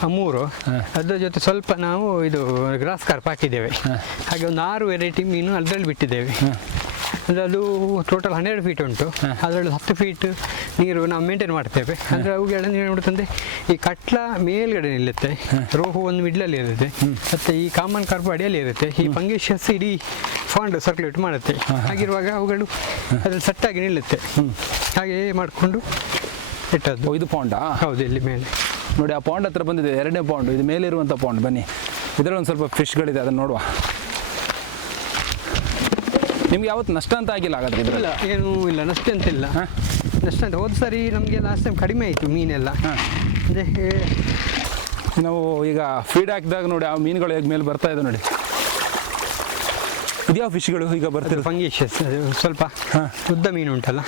ಅಮೂರು, ಅದರ ಜೊತೆ ಸ್ವಲ್ಪ ನಾವು ಇದು ಗ್ರಾಸ್ ಕಾರ್ಪ್ ಹಾಕಿದ್ದೇವೆ. ಹಾಗೆ ಒಂದು 6 ವೆರೈಟಿ ಮೀನು ಅದರಲ್ಲಿ ಬಿಟ್ಟಿದ್ದೇವೆ. ಅಂದರೆ ಅದು ಟೋಟಲ್ 100 ಫೀಟ್ ಉಂಟು. ಅದರಲ್ಲಿ 10 ಫೀಟ್ ನೀರು ನಾವು ಮೇಂಟೈನ್ ಮಾಡ್ತೇವೆ. ಅಂದರೆ ಅವುಗಳ ನೋಡುತ್ತಂದರೆ ಈ ಕಟ್ಲ ಮೇಲ್ಗಡೆ ನಿಲ್ಲುತ್ತೆ, ರೋಹು ಒಂದು ಮಿಡ್ಲಲ್ಲಿ ಇರುತ್ತೆ, ಮತ್ತು ಈ ಕಾಮನ್ ಕಾರ್ಪ್ ಅಡಿಯಲ್ಲಿ ಇರುತ್ತೆ. ಈ ಫಂಗೇಶಿಯಸ್ ಇಡೀ ಫಾಂಡ್ ಸರ್ಕ್ಯುಲೇಟ್ ಮಾಡುತ್ತೆ. ಹಾಗಿರುವಾಗ ಅವುಗಳು ಅದ್ರಲ್ಲಿ ಸೆಟ್ಟಾಗಿ ನಿಲ್ಲುತ್ತೆ. ಹಾಗೆ ಮಾಡಿಕೊಂಡು ಇಟ್ಟದ್ದು. ಇದು ಪಾಂಡಾ? ಹೌದು, ಇಲ್ಲಿ ಮೇಲೆ ನೋಡಿ. ಆ ಪಾಂಡ್ ಹತ್ರ ಬಂದಿದೆ, 2ನೇ ಪಾಂಡ್. ಇದು ಮೇಲೆ ಇರುವಂಥ ಪಾಂಡ್. ಬನ್ನಿ, ಇದರಲ್ಲಿ ಒಂದು ಸ್ವಲ್ಪ ಫಿಶ್ಗಳಿದೆ, ಅದನ್ನು ನೋಡುವ. ನಿಮ್ಗೆ ಯಾವತ್ತು ನಷ್ಟ ಅಂತ ಆಗಿಲ್ಲ ಹಾಗಾದ್ರೆ? ಇಲ್ಲ, ಏನೂ ಇಲ್ಲ, ನಷ್ಟ ಅಂತಿಲ್ಲ. ನಷ್ಟ ಅಂತ ಹೋದ ಸರಿ ನಮಗೆ ಲಾಸ್ಟ್ ಟೈಮ್ ಕಡಿಮೆ ಆಯಿತು ಮೀನೆಲ್ಲ. ಅದೇ ನಾವು ಈಗ ಫೀಡ್ ಹಾಕಿದಾಗ ನೋಡಿ ಆ ಮೀನುಗಳು ಹೇಗೆ ಮೇಲೆ ಬರ್ತಾ ಇದೆ ನೋಡಿ. ಇದ್ಯಾವ ಫಿಶ್ಗಳು ಈಗ ಬರ್ತಿರೋ? ಫಂಗೇಶಿಯಸ್, ಸ್ವಲ್ಪ ಉದ್ದ ಮೀನು ಉಂಟಲ್ಲ,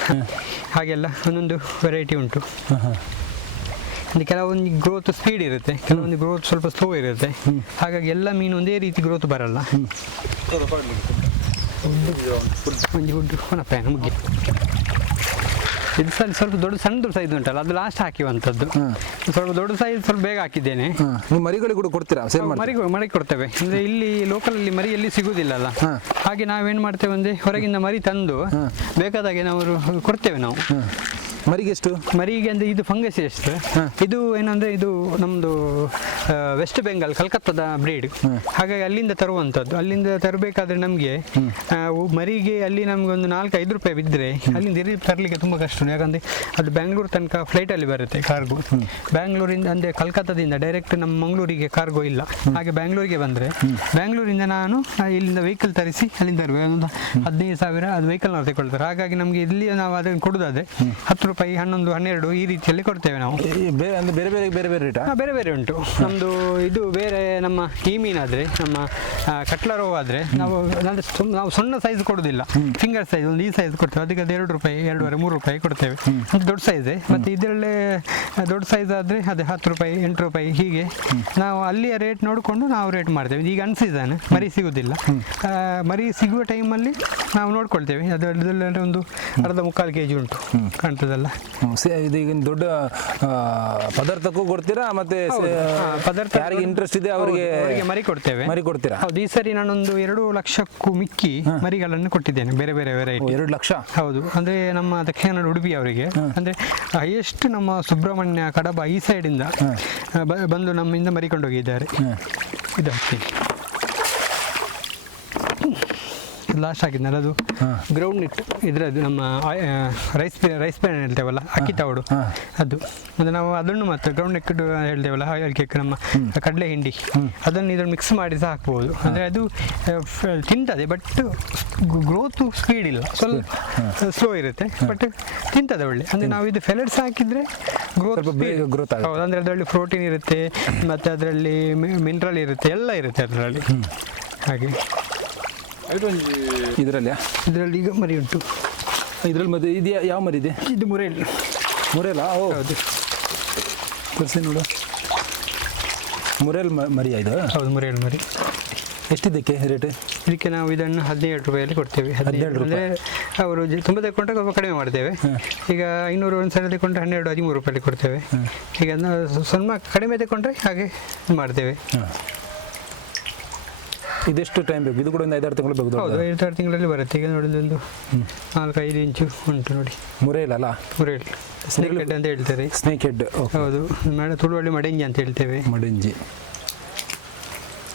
ಹಾಗೆಲ್ಲ ಒಂದೊಂದು ವೆರೈಟಿ ಉಂಟು. ಕೆಲವೊಂದು ಗ್ರೋತ್ ಸ್ಪೀಡ್ ಇರುತ್ತೆ, ಕೆಲವೊಂದು ಗ್ರೋತ್ ಸ್ವಲ್ಪ ಸ್ಲೋ ಇರುತ್ತೆ. ಹಾಗಾಗಿ ಎಲ್ಲ ಮೀನು ಒಂದೇ ರೀತಿ ಗ್ರೋತ್ ಬರಲ್ಲ. ಮುಗ್ಗಿ ಇದು ಸ್ವಲ್ಪ ದೊಡ್ಡ ಸಣ್ಣ ಸೈಜ್ ಉಂಟಲ್ಲ, ಅದು ಲಾಸ್ಟ್ ಹಾಕಿವಂಥದ್ದು. ಸ್ವಲ್ಪ ದೊಡ್ಡ ಸೈಜ್ ಸ್ವಲ್ಪ ಬೇಗ ಹಾಕಿದ್ದೇನೆ. ಮರಿಗಳಿಗೆ ಕೂಡ ಕೊಡ್ತೀರಾ? ಮರಿ ಕೊಡ್ತೇವೆ. ಅಂದರೆ ಇಲ್ಲಿ ಲೋಕಲಲ್ಲಿ ಮರಿ ಎಲ್ಲಿ ಸಿಗುವುದಿಲ್ಲಲ್ಲ. ಹಾಗೆ ನಾವೇನು ಮಾಡ್ತೇವೆ ಅಂದರೆ ಹೊರಗಿಂದ ಮರಿ ತಂದು ಬೇಕಾದಾಗೆ ನಾವು ಕೊಡ್ತೇವೆ. ನಾವು ಮರಿಗೆ ಎಷ್ಟು? ಮರಿಗೆ ಅಂದರೆ ಇದು ಫಂಗಸ್ ಎಷ್ಟು, ಇದು ಏನಂದರೆ ಇದು ನಮ್ಮದು ವೆಸ್ಟ್ ಬೆಂಗಾಲ್ ಕಲ್ಕತ್ತಾದ ಬ್ರೀಡ್. ಹಾಗಾಗಿ ಅಲ್ಲಿಂದ ತರುವಂಥದ್ದು. ಅಲ್ಲಿಂದ ತರಬೇಕಾದ್ರೆ ನಮಗೆ ಮರಿಗೆ ಅಲ್ಲಿ ನಮ್ಗೆ ಒಂದು 4-5 ರೂಪಾಯಿ ಬಿದ್ದರೆ ಅಲ್ಲಿಂದ ತರಲಿಕ್ಕೆ ತುಂಬ ಕಷ್ಟ. ಯಾಕಂದರೆ ಅದು ಬ್ಯಾಂಗ್ಳೂರು ತನಕ ಫ್ಲೈಟಲ್ಲಿ ಬರುತ್ತೆ ಕಾರ್ಗೋ. ಬ್ಯಾಂಗ್ಳೂರಿಂದ ಅಂದರೆ ಕಲ್ಕತ್ತಾದಿಂದ ಡೈರೆಕ್ಟ್ ನಮ್ಮ ಮಂಗಳೂರಿಗೆ ಕಾರ್ಗೋ ಇಲ್ಲ. ಹಾಗೆ ಬ್ಯಾಂಗ್ಳೂರಿಗೆ ಬಂದರೆ ಬ್ಯಾಂಗ್ಳೂರಿಂದ ನಾನು ಇಲ್ಲಿಂದ ವೆಹಿಕಲ್ ತರಿಸಿ ಅಲ್ಲಿಂದ ತರುವೆ. ಒಂದು 15,000 ಅದು ವೆಹಿಕಲ್ನವ್ರು ತಗೊಳ್ತಾರೆ. ಹಾಗಾಗಿ ನಮಗೆ ಇಲ್ಲಿ ನಾವು ಅದನ್ನು ಕೊಡೋದಾದರೆ 10 ರೂಪಾಯಿ ರೂಪಾಯಿ 11, 12 ಈ ರೀತಿಯಲ್ಲಿ ಕೊಡ್ತೇವೆ ನಾವು. ಅಂದ್ರೆ ಬೇರೆ ಬೇರೆ ಬೇರೆ ಬೇರೆ ರೇಟಾ? ಬೇರೆ ಬೇರೆ ಉಂಟು ನಮ್ಮದು. ಇದು ಬೇರೆ ನಮ್ಮ ಈ ಮೀನಾದರೆ ನಮ್ಮ ಕಟ್ಲಾ ರೋವ್ ಆದರೆ ನಾವು ಸಣ್ಣ ಸೈಜ್ ಕೊಡೋದಿಲ್ಲ, ಫಿಂಗರ್ ಸೈಜ್ ಒಂದು ಈ ಸೈಜ್ ಕೊಡ್ತೇವೆ. ಅದಕ್ಕೆ ಅದು 2 ರೂಪಾಯಿ, 2.5, 3 ರೂಪಾಯಿ ಕೊಡ್ತೇವೆ. ಅದು ದೊಡ್ಡ ಸೈಜೇ. ಮತ್ತು ಇದರಲ್ಲೇ ದೊಡ್ಡ ಸೈಜ್ ಆದರೆ ಅದೇ 10 ರೂಪಾಯಿ, 8 ರೂಪಾಯಿ ಹೀಗೆ ನಾವು ಅಲ್ಲಿಯ ರೇಟ್ ನೋಡಿಕೊಂಡು ನಾವು ರೇಟ್ ಮಾಡ್ತೇವೆ. ಈಗ ಅನ್ಸೀಸನ್ ಮರಿ ಸಿಗೋದಿಲ್ಲ, ಮರಿ ಸಿಗುವ ಟೈಮಲ್ಲಿ ನಾವು ನೋಡ್ಕೊಳ್ತೇವೆ. ಅದರಲ್ಲಿ ಒಂದು ಅರ್ಧ 3/4 kg ಉಂಟು ಕಾಣ್ತದಲ್ಲ. ಇದು ಈಗ ದೊಡ್ಡ ಪದಾರ್ಥಕ್ಕೂ ಕೊಡ್ತೀರಾ? ಮತ್ತೆ ಪದಾರ್ಥ ಯಾರಿಗೆ ಇಂಟ್ರೆಸ್ಟ್ ಇದೆ ಅವರಿಗೆ ಮರಿ ಕೊಡ್ತೇವೆ. ಹೌದು, ಈ ಸರಿ ನಾನೊಂದು 2 ಲಕ್ಷಕ್ಕೂ ಮಿಕ್ಕಿ ಮರಿಗಳನ್ನು ಕೊಟ್ಟಿದ್ದೇನೆ, ಬೇರೆ ಬೇರೆ ವೆರೈಟಿ. 2 ಲಕ್ಷ? ಹೌದು. ಅಂದ್ರೆ ನಮ್ಮ ದಕ್ಷಿಣ ಕನ್ನಡ ಉಡುಪಿ ಅವರಿಗೆ, ಅಂದ್ರೆ ಹೈಯೆಸ್ಟ್ ನಮ್ಮ ಸುಬ್ರಹ್ಮಣ್ಯ, ಕಡಬ ಈ ಸೈಡ್ ಇಂದ ಬಂದು ನಮ್ಮಿಂದ ಮರಿಕೊಂಡು ಹೋಗಿದ್ದಾರೆ. ಇದು ಲಾಸ್ಟ್ ಆಗಿದ್ನಲ್ಲ ಅದು ಗ್ರೌಂಡ್ ನಿಟ್ ಇದ್ರದ್ದು ನಮ್ಮ ರೈಸ್ ಪ್ಯಾನ್ ಹೇಳ್ತೇವಲ್ಲ, ಅಕ್ಕಿ ತವಡು ಅದು. ಮತ್ತು ನಾವು ಅದನ್ನು ಮತ್ತೆ ಗ್ರೌಂಡ್ ನೆಕ್ ಹೇಳ್ತೇವಲ್ಲ, ಆಯಿಲ್ ಕೇಕ್, ನಮ್ಮ ಕಡಲೆ ಹಿಂಡಿ, ಅದನ್ನು ಇದ್ರಲ್ಲಿ ಮಿಕ್ಸ್ ಮಾಡಿ ಸಹ ಹಾಕ್ಬೋದು. ಅಂದರೆ ಅದು ತಿಂತದೆ, ಬಟ್ ಗ್ರೋತ್ ಸ್ಪೀಡ್ ಇಲ್ಲ, ಸ್ವಲ್ಪ ಸ್ಲೋ ಇರುತ್ತೆ, ಬಟ್ ತಿಂತದೆ ಒಳ್ಳೆ. ಅಂದರೆ ನಾವು ಇದು ಫೆಲೆಟ್ಸ್ ಹಾಕಿದರೆ ಗ್ರೋತ್ ಹೌದು. ಅಂದರೆ ಅದರಲ್ಲಿ ಪ್ರೋಟೀನ್ ಇರುತ್ತೆ, ಮತ್ತು ಅದರಲ್ಲಿ ಮಿನರಲ್ ಇರುತ್ತೆ, ಎಲ್ಲ ಇರುತ್ತೆ ಅದರಲ್ಲಿ. ಹಾಗೆ ಇದರಲ್ಲಿ ಈಗ ಮರಿ ಉಂಟು. ಇದರಲ್ಲಿ ಮತ್ತೆ ಇದು ಯಾವ ಮರಿ ಇದೆ? ಇದು ಮುರೇಲ್. ಹೌದು, ತೋರಿಸಿ ನೋಡು. ಮುರೇಲ್ ಮರಿ ಇದು? ಹೌದು, ಮುರೇಲ್ ಮರಿ. ಎಷ್ಟಿದ್ದಕ್ಕೆ ರೇಟ್? ಇದಕ್ಕೆ ನಾವು ಇದನ್ನು 17 ರೂಪಾಯಲ್ಲಿ ಕೊಡ್ತೇವೆ. 17 ರೂಪಾಯಿ. ಅವರು ತುಂಬ ತಗೊಂಡ್ರೆ ಸ್ವಲ್ಪ ಕಡಿಮೆ ಮಾಡ್ತೇವೆ. ಈಗ 500 ಒಂದು ಸಲ ತಗೊಂಡ್ರೆ 12, 13 ರೂಪಾಯಲ್ಲಿ ಕೊಡ್ತೇವೆ. ಈಗ ಸ್ವಲ್ಪ ಕಡಿಮೆ ತಗೊಂಡ್ರೆ ಹಾಗೆ ಮಾಡ್ತೇವೆ. ಇದೆಷ್ಟು ಟೈಮ್ ಬೇಕು? ಇದು ಕೂಡ ಒಂದು 5-6 ತಿಂಗಳು ಬೇಕು? ಹೌದು, 5-6 ತಿಂಗಳಲ್ಲಿ ಬರುತ್ತೆ. ಈಗ ನೋಡಿ ಒಂದು 4-5 ಇಂಚು ಉಂಟು ನೋಡಿ. ಮುರೇಲ್ ಅಲ್ಲ? ಮುರೇಲ್, ಸ್ನೇಕ್ ಹೆಡ್ ಅಂತ ಹೇಳ್ತಾರೆ. ಸ್ನೇಕ್ ಹೆಡ್, ಹೌದು. ತುಳುವಳ್ಳಿ ಮಡೆಂಜಿ ಅಂತ ಹೇಳ್ತೇವೆ. ಮಡೆಂಜಿ.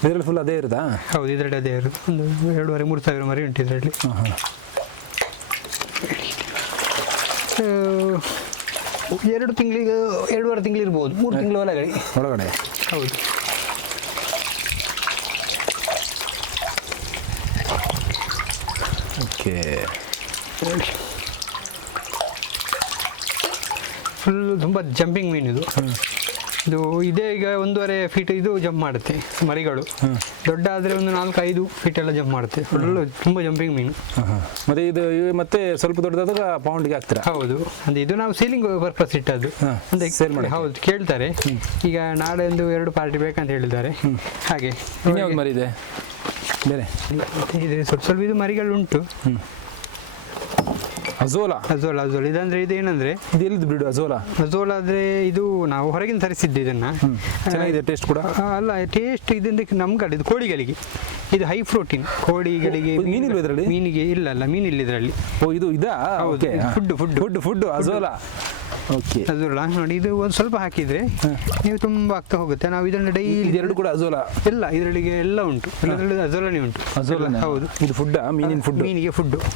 ಇದರಲ್ಲಿ ಫುಲ್ ಅದೇ ಇರುತ್ತಾ? ಹೌದು, ಇದರಲ್ಲಿ ಅದೇ ಇರೋದು. ಒಂದು 2,500-3 ಸಾವಿರ ಮರಿ ಉಂಟು ಇದರಲ್ಲಿ. 2 ತಿಂಗಳಿಗೆ 2.5 ತಿಂಗಳು ಇರ್ಬೋದು, 3 ತಿಂಗಳು ಒಳಗಡೆ. ಹೌದು. ಓಕೆ. ಫುಲ್ ತುಂಬ ಜಂಪಿಂಗ್ ಮೀನು ಇದು. ಇದೇ ಈಗ 1.5 ಫೀಟ್ ಇದು ಜಂಪ್ ಮಾಡುತ್ತೆ ಮರಿಗಳು. ದೊಡ್ಡ ಆದರೆ ಒಂದು 4-5 ಫೀಟ್ ಎಲ್ಲ ಜಂಪ್ ಮಾಡುತ್ತೆ. ಫುಲ್ ತುಂಬ ಜಂಪಿಂಗ್ ಮೀನು. ಮತ್ತೆ ಇದು ಮತ್ತೆ ಸ್ವಲ್ಪ ದೊಡ್ಡದಾದಾಗ ಪೌಂಡ್ಗೆ ಹಾಕ್ತೀರಾ? ಹೌದು, ಅಂದರೆ ಇದು ನಾವು ಸೇಲಿಂಗ್ ಪರ್ಪಸ್ ಇಟ್ಟದ್ದು. ಸೇಲ್ ಮಾಡಿ. ಹೌದು, ಕೇಳ್ತಾರೆ. ಈಗ ನಾಳೆ ಒಂದು 2 ಪಾರ್ಟಿ ಬೇಕಂತ ಹೇಳಿದ್ದಾರೆ. ಹಾಗೆ ಇನ್ಯಾವ್ದು ಮರಿ ಇದೆ ಬೇರೆ? ಇದೆ ಸ್ವಲ್ಪ ಇದು ಮರಿಗಳು ಉಂಟು. ಅಜೋಲಾ. ಇದಂದ್ರೆ ಇದೇನಂದ್ರೆ ಇದು ಎಲ್ಲಿದ್ದು ಬಿಡು? ಅಜೋಲಾ ಆದರೆ ಇದು ನಾವು ಹೊರಗಿನ ತರಿಸಿದ್ದೆ ಇದನ್ನ. ಚೆನ್ನಾಗಿದೆ ಟೇಸ್ಟ್ ಕೂಡ? ಅಲ್ಲ, ಟೇಸ್ಟ್ ಇದಕ್ಕೆ ನಮ್ಮ ಕಡೆ ಇದು ಕೋಳಿಗಳಿಗೆ ಇದು ಹೈ ಪ್ರೋಟೀನ್. ಕೋಳಿಗಳಿಗೆ ಮೀನಿಲ್ಲ ಇದರಲ್ಲಿ? ಮೀನಿಗೆ ಇಲ್ಲ, ಮೀನಿಲ್ಲ ಇದರಲ್ಲಿ. ಓ, ಇದು ಇದಾ? Food azolla. ಓಕೆ, ಅಜೋಲಾ ನೋಡಿ. ಇದು ಒಂದು ಸ್ವಲ್ಪ ಹಾಕಿದ್ರೆ ನೀವು ತುಂಬ ಆಗ್ತಾ ಹೋಗುತ್ತೆ. ನಾವು ಇದನ್ನು ಡೈಲಿ 2 ಕೂಡ ಅಜೋಲಾ ಎಲ್ಲ ಇದರೊಳಗೆ ಎಲ್ಲ ಉಂಟು. ಅಜೋಲಾನೇ ಉಂಟು. ಅಜೋಲಾ. ಹೌದು, ಇದು ಫುಡ್, ಮೀನಿನ ಫುಡ್.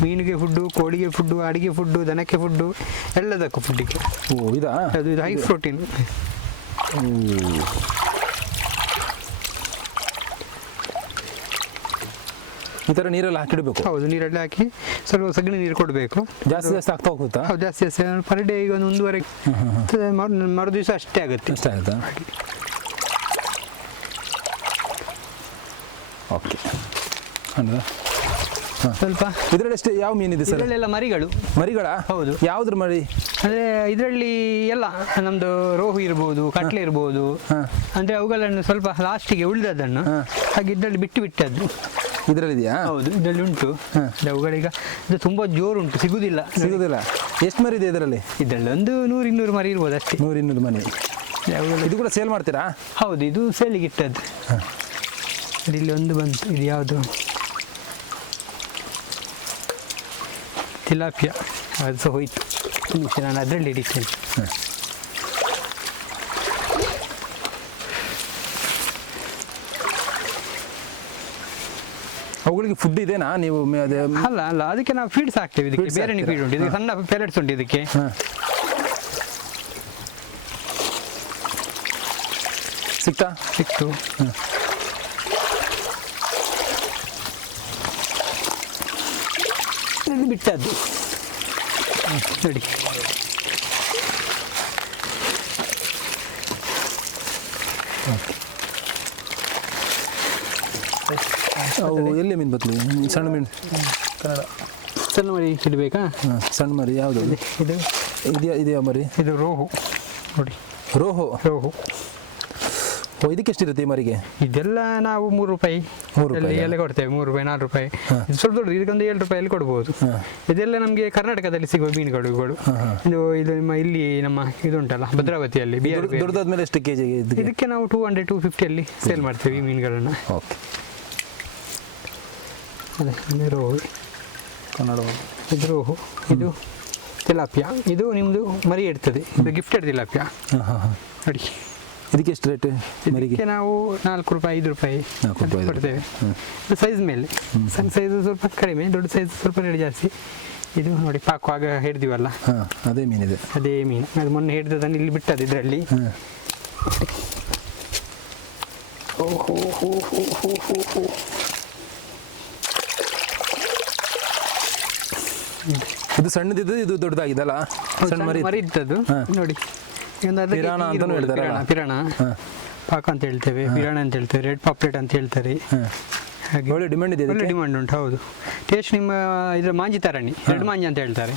ಮೀನಿಗೆ ಫುಡ್ಡು, ಕೋಳಿಗೆ ಫುಡ್ಡು, ಅಡಿಗೆ ಫುಡ್ಡು, ದನಕ್ಕೆ ಫುಡ್ಡು, ಎಲ್ಲದಕ್ಕೂ ಫುಡ್ಡಿಗೆ. ಓ, ಇದಾ? ಅದು ಇದು ಹೈ ಪ್ರೋಟೀನ್. ಈ ಥರ ನೀರೆಲ್ಲ ಹಾಕಿಡಬೇಕು? ಹೌದು, ನೀರಲ್ಲಿ ಹಾಕಿ ಸ್ವಲ್ಪ ಸಗಣಿ ನೀರು ಕೊಡಬೇಕು. ಜಾಸ್ತಿ ಆಗ್ತಾ ಹೋಗುತ್ತಾ? ಹೌದು, ಜಾಸ್ತಿ ಪರ್ ಡೇ ಈಗ ಒಂದು 1.5 ಮರು ದಿವಸ ಅಷ್ಟೇ ಆಗುತ್ತೆ. ಅಷ್ಟೇ ಆಗುತ್ತಾ? ಓಕೆ. ಸ್ವಲ್ಪ ಇದರಲ್ಲಿ ಎಷ್ಟು ಯಾವ ಮೀನಿದೆ ಸರ್? ಇದರಲ್ಲೆಲ್ಲ ಮರಿಗಳ? ಹೌದು. ಯಾವ್ದ್ರ ಮರಿ? ಅಂದರೆ ಇದರಲ್ಲಿ ಎಲ್ಲ ನಮ್ಮದು ರೋಹು ಇರ್ಬೋದು, ಕಟ್ಲೆ ಇರ್ಬೋದು. ಅಂದರೆ ಅವುಗಳನ್ನು ಸ್ವಲ್ಪ ಲಾಸ್ಟಿಗೆ ಉಳಿದದನ್ನು ಹಾಗೆ ಇದರಲ್ಲಿ ಬಿಟ್ಟದ್ದು. ಇದರಲ್ಲಿದೆಯಾ? ಹೌದು, ಇದರಲ್ಲಿ ಉಂಟು. ಅವುಗಳೀಗ ಇದು ತುಂಬ ಜೋರುಂಟು, ಸಿಗುದಿಲ್ಲ. ಎಷ್ಟು ಮರಿ ಇದೆ ಇದರಲ್ಲಿ? ಇದರಲ್ಲಿ ಒಂದು 100-200 ಮರಿ ಇರ್ಬೋದು ಅಷ್ಟೇ. 100-200 ಮರಿ. ಇದು ಕೂಡ ಸೇಲ್ ಮಾಡ್ತೀರಾ? ಹೌದು, ಇದು ಸೇಲಿಗೆ ಇಟ್ಟದ್ದು. ಇಲ್ಲಿ ಒಂದು ಬಂತು, ಇದು ಯಾವುದು? ತಿಲಾಪಿಯಾ. ಅದು ಸಹ ಹೋಯ್ತು. ನಾನು ಅದರಲ್ಲಿ ಹಿಡಿತೇನೆ. ಅವುಗಳಿಗೆ ಫುಡ್ ಇದೆನಾ ನೀವು? ಅಲ್ಲ, ಅದಕ್ಕೆ ನಾವು ಫೀಡ್ಸ್ ಹಾಕ್ತೇವೆ. ಇದಕ್ಕೆ ಬೇರೆ ಫೀಡ್ ಉಂಟು, ಇದಕ್ಕೆ ಸಣ್ಣ ಪೆಲೆಟ್ಸ್ ಉಂಟು ಇದಕ್ಕೆ. ಸಿಕ್ತು. ಬಿಟ್ಟದ್ದು ನೋಡಿ. ಅವು ಎಲ್ಲಿ ಮೀನು ಬತ್ತಲಿ ಸಣ್ಣ ಮೀನು ಕನ್ನಡ ಸಣ್ಣ ಮರಿ ಇಡಬೇಕಾ? ಹಾಂ ಸಣ್ಣ ಮರಿ ಯಾವುದು ಇದು ಇದೆಯಾ ಮರಿ? ಇದು ರೋಹು ನೋಡಿ, ರೋಹು. ರೋಹು. ಓ ಇದಕ್ಕೆ ಎಷ್ಟಿರುತ್ತೆ ಈ ಮರಿಗೆ? ಇದೆಲ್ಲ ನಾವು 3 ರೂಪಾಯಿ ಎಲ್ಲ ಕೊಡ್ತೇವೆ, 3 ರೂಪಾಯಿ 4 ರೂಪಾಯಿ. ಇದು ಸ್ವಲ್ಪ ದೊಡ್ಡದು, ಇದಕ್ಕೊಂದು 7 ರೂಪಾಯಲ್ಲಿ ಕೊಡ್ಬೋದು. ಇದೆಲ್ಲ ನಮಗೆ ಕರ್ನಾಟಕದಲ್ಲಿ ಸಿಗುವ ಮೀನುಗಳು. ಇದು ನಿಮ್ಮ ಇಲ್ಲಿ ನಮ್ಮ ಇದು ಉಂಟಲ್ಲ ಭದ್ರಾವತಿಯಲ್ಲಿ, ದೊಡ್ಡದಾದ್ಮೇಲೆ ಎಷ್ಟು ಕೆಜಿ? ಇದಕ್ಕೆ ನಾವು 200 250 ಅಲ್ಲಿ ಸೇಲ್ ಮಾಡ್ತೇವೆ ಈ ಮೀನುಗಳನ್ನು. ಓಕೆ. ಅದೇ ರೋಹು ಕನ್ನಡ. ಇದು ರೋಹು, ಇದು ತಿಲಾಪಿಯಾ. ಇದು ನಿಮ್ಮದು ಮರಿ ಇರ್ತದೆ, ಇದು ಗಿಫ್ಟೆಡ್ ತಿಲಾಪಿಯಾ. ನೋಡಿ ಇದಕ್ಕೆ ಎಷ್ಟು ರೇಟ್ ಮರಿಗೆ? ಇದಕ್ಕೆ ನಾವು 4 ರೂಪಾಯಿ 5 ರೂಪಾಯಿ ಕೊಡ್ತೇವೆ. ಇದು ಸೈಜ್ ಮೇಲೆ, ಸಣ್ಣ ಸೈಜು ಸ್ವಲ್ಪ ಕಡಿಮೆ, ದೊಡ್ಡ ಸೈಜ್ ಸ್ವಲ್ಪ ರೇಟ್ ಜಾಸ್ತಿ. ಇದು ನೋಡಿ ಪಾಕು ಆಗ ಹಿಡ್ದಿವಲ್ಲ, ಅದೇ ಮೀನಿದೆ. ಅದೇ ಮೀನು. ಅದು ಮೊನ್ನೆ ಹಿಡ್ದದನ್ನು ಇಲ್ಲಿ ಬಿಟ್ಟದ್ದು ಇದರಲ್ಲಿ. ಇದು ಸಣ್ಣದಿದ್ದು, ಇದು ದೊಡ್ಡದಾಗಿದಲ್ಲ, ಸಣ್ಣ ಮರಿ ಇದ್ದದ್ದು ನೋಡಿ. ಪಿರಾಣ ಅಂತಾನೂ ಹೇಳ್ತಾರೆ. ಪಿರಾಣ ಪಾಕ ಅಂತ ಹೇಳ್ತೇವೆ, ಪಿರಾಣ ಅಂತ ಹೇಳ್ತೇವೆ, ರೆಡ್ ಪಾಪ್ಲೆಟ್ ಅಂತ ಹೇಳ್ತಾರೆ. ಹಾಗೆ ಒಳ್ಳೆ ಡಿಮ್ಯಾಂಡ್ ಇದೆ, ಒಳ್ಳೆ ಡಿಮ್ಯಾಂಡ್ ಉಂಟು. ಹೌದು. ಟೇಸ್ಟ್ ನಿಮ್ಮ ಇದರ ಮಾಂಜಿ ತರಣಿ, ರೆಡ್ ಮಾಂಜಿ ಅಂತ ಹೇಳ್ತಾರೆ.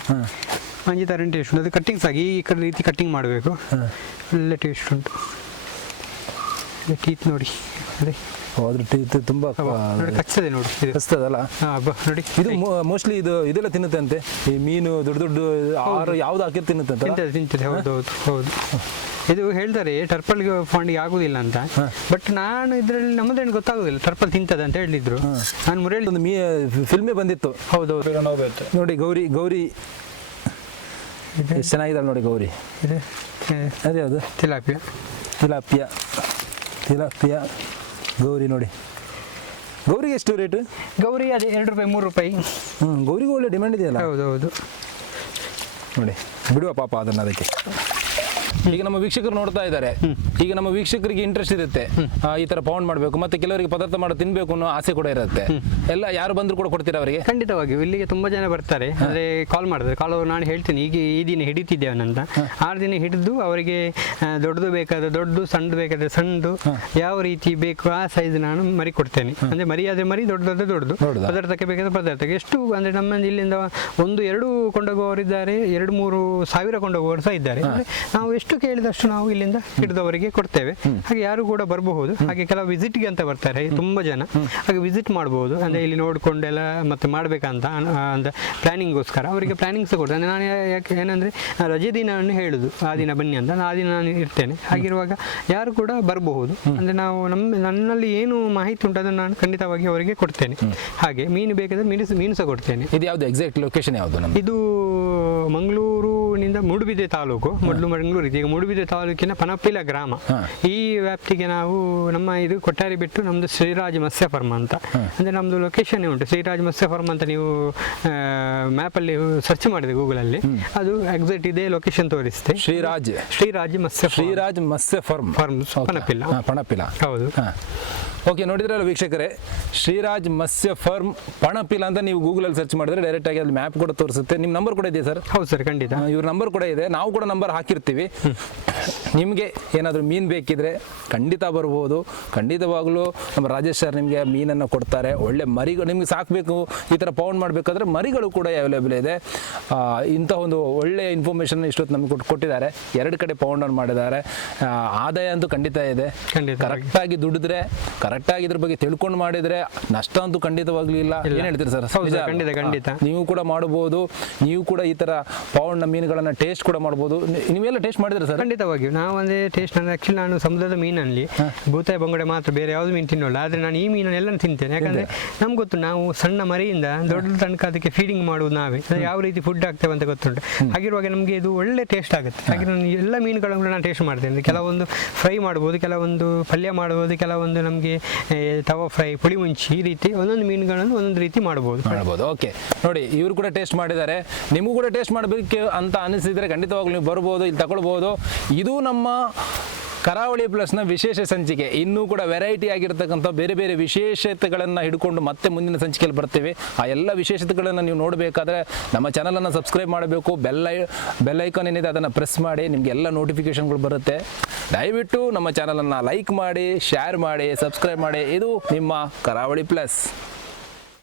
ಮಾಂಜಿ ತರಣಿ ಟೇಸ್ಟ್ ಉಂಟು. ಅದು ಕಟ್ಟಿಂಗ್ಸ್ ಆಗಿ ಈ ರೀತಿ ಕಟ್ಟಿಂಗ್ ಮಾಡಬೇಕು, ಒಳ್ಳೆ ಟೇಸ್ಟ್ ಉಂಟು. ಟೀತ್ ನೋಡಿ, ಅದೇ ಅದ್ರ ಟೀತ್ ತುಂಬ ಕಚ್ಚದೆ ನೋಡಿ, ಕಚ್ತದಲ್ಲ ನೋಡಿ. ಇದು ಮೋಸ್ಟ್ಲಿ ಇದೆಲ್ಲ ತಿನ್ನುತ್ತೆ ಅಂತೆ, ಈ ಮೀನು ದೊಡ್ಡ ದೊಡ್ಡ ಆರು ಯಾವ್ದು ಹಾಕಿ ತಿನ್ನುತ್ತೆ ಅಂತ. ತಿಂತದೆ. ಹೌದು ಹೌದು ಹೌದು. ಇದು ಹೇಳ್ತಾರೆ ಟರ್ಪಲ್ಗೆ ಫಾಂಡಿಗೆ ಆಗುದಿಲ್ಲ ಅಂತ, ಬಟ್ ನಾನು ಇದರಲ್ಲಿ ನಮ್ಮದೇನು ಗೊತ್ತಾಗುದಿಲ್ಲ, ಟರ್ಪಲ್ ತಿಂತದೆ ಅಂತ ಹೇಳಿದ್ರು. ನಾನು ಮುರೇಳಿ ಒಂದು ಫಿಲ್ಮೇ ಬಂದಿತ್ತು. ಹೌದೌದು ನೋಡಿ ಗೌರಿ ಎಷ್ಟು ಚೆನ್ನಾಗಿದೆ ನೋಡಿ ಗೌರಿ. ಅದೇ ಅದು ತಿಲಾಪಿಯಾ ಗೌರಿ ನೋಡಿ. ಗೌರಿಗೆ ಎಷ್ಟು ರೇಟು? ಗೌರಿ ಅದೇ 2 ರೂಪಾಯಿ 3 ರೂಪಾಯಿ. ಗೌರಿಗೂ ಒಳ್ಳೆ ಡಿಮ್ಯಾಂಡ್ ಇದೆಯಲ್ಲ. ಹೌದೌದು ನೋಡಿ ಬಿಡುವ ಪಾಪ ಅದನ್ನು ಅದಕ್ಕೆ. ಈಗ ನಮ್ಮ ವೀಕ್ಷಕರು ನೋಡ್ತಾ ಇದ್ದಾರೆ, ಈಗ ನಮ್ಮ ವೀಕ್ಷಕರಿಗೆ ಇಂಟ್ರೆಸ್ಟ್ ಇರುತ್ತೆ ಈ ತರ ಪೌಂಡ್ ಮಾಡಬೇಕು, ಮತ್ತೆ ಕೆಲವರಿಗೆ ಪದಾರ್ಥ ಮಾಡಿ ತಿನ್ಬೇಕು ಅನ್ನೋ ಆಸೆ ಕೂಡ ಇರುತ್ತೆ. ಎಲ್ಲ ಯಾರು ಬಂದ್ರು ಕೂಡ ಕೊಡ್ತೀರಾ ಅವರಿಗೆ? ಖಂಡಿತವಾಗಿಯೂ. ಇಲ್ಲಿಗೆ ತುಂಬಾ ಜನ ಬರ್ತಾರೆ, ಅಂದ್ರೆ ಕಾಲ್ ಮಾಡಿದ್ರೆ, ನಾನು ಹೇಳ್ತೀನಿ ಈಗ ಈ ದಿನ ಹಿಡಿತಿದ್ದೇವೆ ಅಂತ. 6 ದಿನ ಹಿಡಿದು ಅವರಿಗೆ ದೊಡ್ಡದು ಬೇಕಾದ್ರೆ ದೊಡ್ಡದು, ಸಣ್ಣದು ಬೇಕಾದ್ರೆ ಸಣ್ಣದು, ಯಾವ ರೀತಿ ಬೇಕು ಆ ಸೈಜ್ ನಾನು ಮರಿ ಕೊಡ್ತೇನೆ. ಅಂದ್ರೆ ಮರಿ ಆದ್ರೆ ಮರಿ, ದೊಡ್ಡದು ಪದಾರ್ಥಕ್ಕೆ ಬೇಕಾದ್ರೆ ಪದಾರ್ಥಕ್ಕೆ. ಎಷ್ಟು ಅಂದ್ರೆ ನಮ್ಮ ಇಲ್ಲಿಂದ 1-2 ಕೊಂಡೋಗುವವರಿದ್ದಾರೆ, 2-3 ಸಾವಿರ ಕೊಂಡೋಗುವವರು ಸಹ ಇದ್ದಾರೆ. ನಾವು ಎಷ್ಟು ಕೇಳಿದಷ್ಟು ನಾವು ಇಲ್ಲಿಂದ ಹಿಡಿದವರಿಗೆ ಕೊಡ್ತೇವೆ. ಹಾಗೆ ಯಾರು ಕೂಡ ಬರಬಹುದು. ಹಾಗೆ ಕೆಲವು ವಿಸಿಟ್ಗೆ ಅಂತ ಬರ್ತಾರೆ ತುಂಬಾ ಜನ, ಹಾಗೆ ವಿಸಿಟ್ ಮಾಡಬಹುದು. ಅಂದ್ರೆ ಇಲ್ಲಿ ನೋಡ್ಕೊಂಡೆಲ್ಲ ಮತ್ತೆ ಮಾಡ್ಬೇಕಂತ ಅಂತ ಪ್ಲಾನಿಂಗ್ಗೋಸ್ಕರ ಅವರಿಗೆ ಪ್ಲಾನಿಂಗ್ಸ್ ಕೊಡ್ತೇನೆ. ನಾನು ಯಾಕೆ ಏನಂದ್ರೆ ರಜೆ ದಿನವನ್ನು ಹೇಳುದು, ಆ ದಿನ ಬನ್ನಿ ಅಂತ, ಆ ದಿನ ನಾನು ಇರ್ತೇನೆ. ಹಾಗಿರುವಾಗ ಯಾರು ಕೂಡ ಬರಬಹುದು. ಅಂದ್ರೆ ನಾವು ನನ್ನಲ್ಲಿ ಏನು ಮಾಹಿತಿ ಉಂಟು ಅದನ್ನು ನಾನು ಖಂಡಿತವಾಗಿ ಅವರಿಗೆ ಕೊಡ್ತೇನೆ. ಹಾಗೆ ಮೀನು ಬೇಕಾದ್ರೆ ಮೀನು ಸಹ ಕೊಡ್ತೇನೆ. ಇದು ಯಾವ್ದು ಎಕ್ಸಾಕ್ಟ್ ಲೊಕೇಶನ್ ಯಾವುದು? ಇದು ಮಂಗಳೂರಿನಿಂದ ಮೂಡುಬಿದ್ರೆ ತಾಲೂಕು, ಮೊದಲು ಮಂಗಳೂರು. ಈಗ ಮೂಡುಬಿದ್ರೆ ತಾಲೂಕಿನ ಪನಪಿಲ ಗ್ರಾಮ, ಈ ವ್ಯಾಪ್ತಿಗೆ ನಾವು ನಮ್ಮ ಇದು ಕೊಟ್ಟಾರಿ ಬಿಟ್ಟು ನಮ್ದು ಶ್ರೀರಾಜ್ ಮತ್ಸ್ಯ ಫಾರ್ಮ್ ಅಂತ. ಅಂದ್ರೆ ನಮ್ದು ಲೊಕೇಶನ್ ಉಂಟು ಶ್ರೀರಾಜ್ ಮತ್ಸ್ಯ ಫಾರ್ಮ್ ಅಂತ. ನೀವು ಮ್ಯಾಪ್ ಅಲ್ಲಿ ಸರ್ಚ್ ಮಾಡಿದೆ ಗೂಗಲ್ ಅಲ್ಲಿ, ಅದು ಎಕ್ಸಾಕ್ಟ್ ಇದೇ ಲೊಕೇಶನ್ ತೋರಿಸುತ್ತೆ. ಶ್ರೀರಾಜ್ ಮತ್ಸ್ಯ ಫಾರ್ಮ್ ಪಣಪಿಲ. ಹೌದು. ಓಕೆ, ನೋಡಿದ್ರಲ್ಲ ವೀಕ್ಷಕರೇ, ಶ್ರೀರಾಜ್ ಮತ್ಸ್ಯ ಫಾರ್ಮ್ ಪಣಪಿಲ ಅಂತ ನೀವು ಗೂಗಲಲ್ಲಿ ಸರ್ಚ್ ಮಾಡಿದ್ರೆ ಡೈರೆಕ್ಟ್ ಆಗಿ ಅಲ್ಲಿ ಮ್ಯಾಪ್ ಕೂಡ ತೋರಿಸುತ್ತೆ. ನಿಮ್ಮ ನಂಬರ್ ಕೂಡ ಇದೆಯಾ ಸರ್? ಹೌದು ಸರ್, ಖಂಡಿತ. ಇವ್ರ ನಂಬರ್ ಕೂಡ ಇದೆ, ನಾವು ಕೂಡ ನಂಬರ್ ಹಾಕಿರ್ತೀವಿ. ನಿಮಗೆ ಏನಾದರೂ ಮೀನು ಬೇಕಿದ್ರೆ ಖಂಡಿತ ಬರ್ಬೋದು. ಖಂಡಿತವಾಗ್ಲೂ ನಮ್ಮ ರಾಜೇಶ್ ಸರ್ ನಿಮಗೆ ಮೀನನ್ನು ಕೊಡ್ತಾರೆ. ಒಳ್ಳೆ ಮರಿಗಳು ನಿಮ್ಗೆ ಸಾಕಬೇಕು, ಈ ಥರ ಪೌಂಡ್ ಮಾಡಬೇಕಾದ್ರೆ ಮರಿಗಳು ಕೂಡ ಅವೈಲೇಬಲ್ ಇದೆ. ಇಂಥ ಒಂದು ಒಳ್ಳೆ ಇನ್ಫಾರ್ಮೇಷನ್ ಇಷ್ಟೊತ್ತು ನಮಗೆ ಕೊಟ್ಟಿದ್ದಾರೆ. 2 ಕಡೆ ಪೌಂಡ್ ಮಾಡಿದ್ದಾರೆ. ಆದಾಯ ಅಂತೂ ಖಂಡಿತ ಇದೆ. ಕರೆಕ್ಟಾಗಿ ದುಡಿದ್ರೆ, ಕರೆಕ್ಟಾಗಿ ಇದ್ರ ಬಗ್ಗೆ ತಿಳ್ಕೊಂಡು ಮಾಡಿದ್ರೆ ನಷ್ಟ ಅಂತೂ ಖಂಡಿತವಾಗ್ಲೂ ಇಲ್ಲ. ಏನ್ ಹೇಳ್ತೀರಿ ಸರ್? ಖಂಡಿತ ನೀವು ಕೂಡ ಮಾಡಬಹುದು. ನೀವು ಕೂಡ ಈ ತರ ಪೌಂಡ್ ಮೀನುಗಳನ್ನ ಟೇಸ್ಟ್ ಕೂಡ ಮಾಡಬಹುದು. ನೀವೆಲ್ಲ ಟೇಸ್ಟ್ ಮಾಡಿದ್ರೆ ಸರ್? ಖಂಡಿತವಾಗಿಯೂ ನಾವು ಒಂದೇ ಟೇಸ್ಟ್. ಆಕ್ಚುಲಿ ನಾನು ಸಮುದ್ರದ ಮೀನಲ್ಲಿ ಭೂತಾಯಿ ಬಂಗುಡೆ ಮಾತ್ರ, ಬೇರೆ ಯಾವ್ದು ಮೀನು ತಿನ್ನೋಲ್ಲ. ಆದ್ರೆ ನಾನು ಈ ಮೀನನ್ನೆಲ್ಲ ತಿಂತೇನೆ. ಯಾಕಂದ್ರೆ ನಮ್ಗೆ ಗೊತ್ತು, ನಾವು ಸಣ್ಣ ಮರಿಯಿಂದ ದೊಡ್ಡ ತನಕ ಅದಕ್ಕೆ ಫೀಡಿಂಗ್ ಮಾಡುವುದು ನಾವೇ, ಯಾವ ರೀತಿ ಫುಡ್ ಆಗ್ತೇವೆ ಅಂತ ಗೊತ್ತುಂಟು. ಹಾಗಿರುವಾಗ ನಮಗೆ ಇದು ಒಳ್ಳೆ ಟೇಸ್ಟ್ ಆಗುತ್ತೆ. ಹಾಗೆ ನಾನು ಎಲ್ಲ ಮೀನುಗಳನ್ನು ನಾನು ಟೇಸ್ಟ್ ಮಾಡ್ತೇನೆ. ಕೆಲವೊಂದು ಫ್ರೈ ಮಾಡ್ಬೋದು, ಕೆಲವೊಂದು ಪಲ್ಯ ಮಾಡ್ಬೋದು, ಕೆಲವೊಂದು ನಮಗೆ ತವಾ ಫ್ರೈ, ಪುಳಿ ಮುಂಚಿ, ಈ ರೀತಿ ಒಂದೊಂದು ಮೀನುಗಳನ್ನು ಒಂದೊಂದು ರೀತಿ ಮಾಡ್ಬೋದು. ಓಕೆ, ನೋಡಿ ಇವರು ಕೂಡ ಟೇಸ್ಟ್ ಮಾಡಿದ್ದಾರೆ. ನಿಮಗೂ ಕೂಡ ಟೇಸ್ಟ್ ಮಾಡಬೇಕು ಅಂತ ಅನಿಸಿದ್ರೆ ಖಂಡಿತವಾಗ್ಲೂ ನೀವು ಬರ್ಬೋದು, ಇಲ್ಲಿ ತಗೊಳ್ಬೋದು. ಇದು ನಮ್ಮ ಕರಾವಳಿ ಪ್ಲಸ್ನ ವಿಶೇಷ ಸಂಚಿಕೆ ಇನ್ನೂ ಕೂಡ ವೆರೈಟಿ ಆಗಿರ್ತಕ್ಕಂಥ ಬೇರೆ ಬೇರೆ ವಿಶೇಷತೆಗಳನ್ನು ಹಿಡ್ಕೊಂಡು ಮತ್ತೆ ಮುಂದಿನ ಸಂಚಿಕೆಯಲ್ಲಿ ಬರ್ತೇವೆ. ಆ ಎಲ್ಲ ವಿಶೇಷತೆಗಳನ್ನು ನೀವು ನೋಡಬೇಕಾದ್ರೆ ನಮ್ಮ ಚಾನಲನ್ನು ಸಬ್ಸ್ಕ್ರೈಬ್ ಮಾಡಬೇಕು. ಬೆಲ್ ಐಕಾನ್ ಏನಿದೆ ಅದನ್ನು ಪ್ರೆಸ್ ಮಾಡಿ, ನಿಮಗೆ ಎಲ್ಲ ನೋಟಿಫಿಕೇಷನ್ಗಳು ಬರುತ್ತೆ. ದಯವಿಟ್ಟು ನಮ್ಮ ಚಾನಲನ್ನು ಲೈಕ್ ಮಾಡಿ, ಶೇರ್ ಮಾಡಿ, ಸಬ್ಸ್ಕ್ರೈಬ್ ಮಾಡಿ. ಇದು ನಿಮ್ಮ ಕರಾವಳಿ ಪ್ಲಸ್.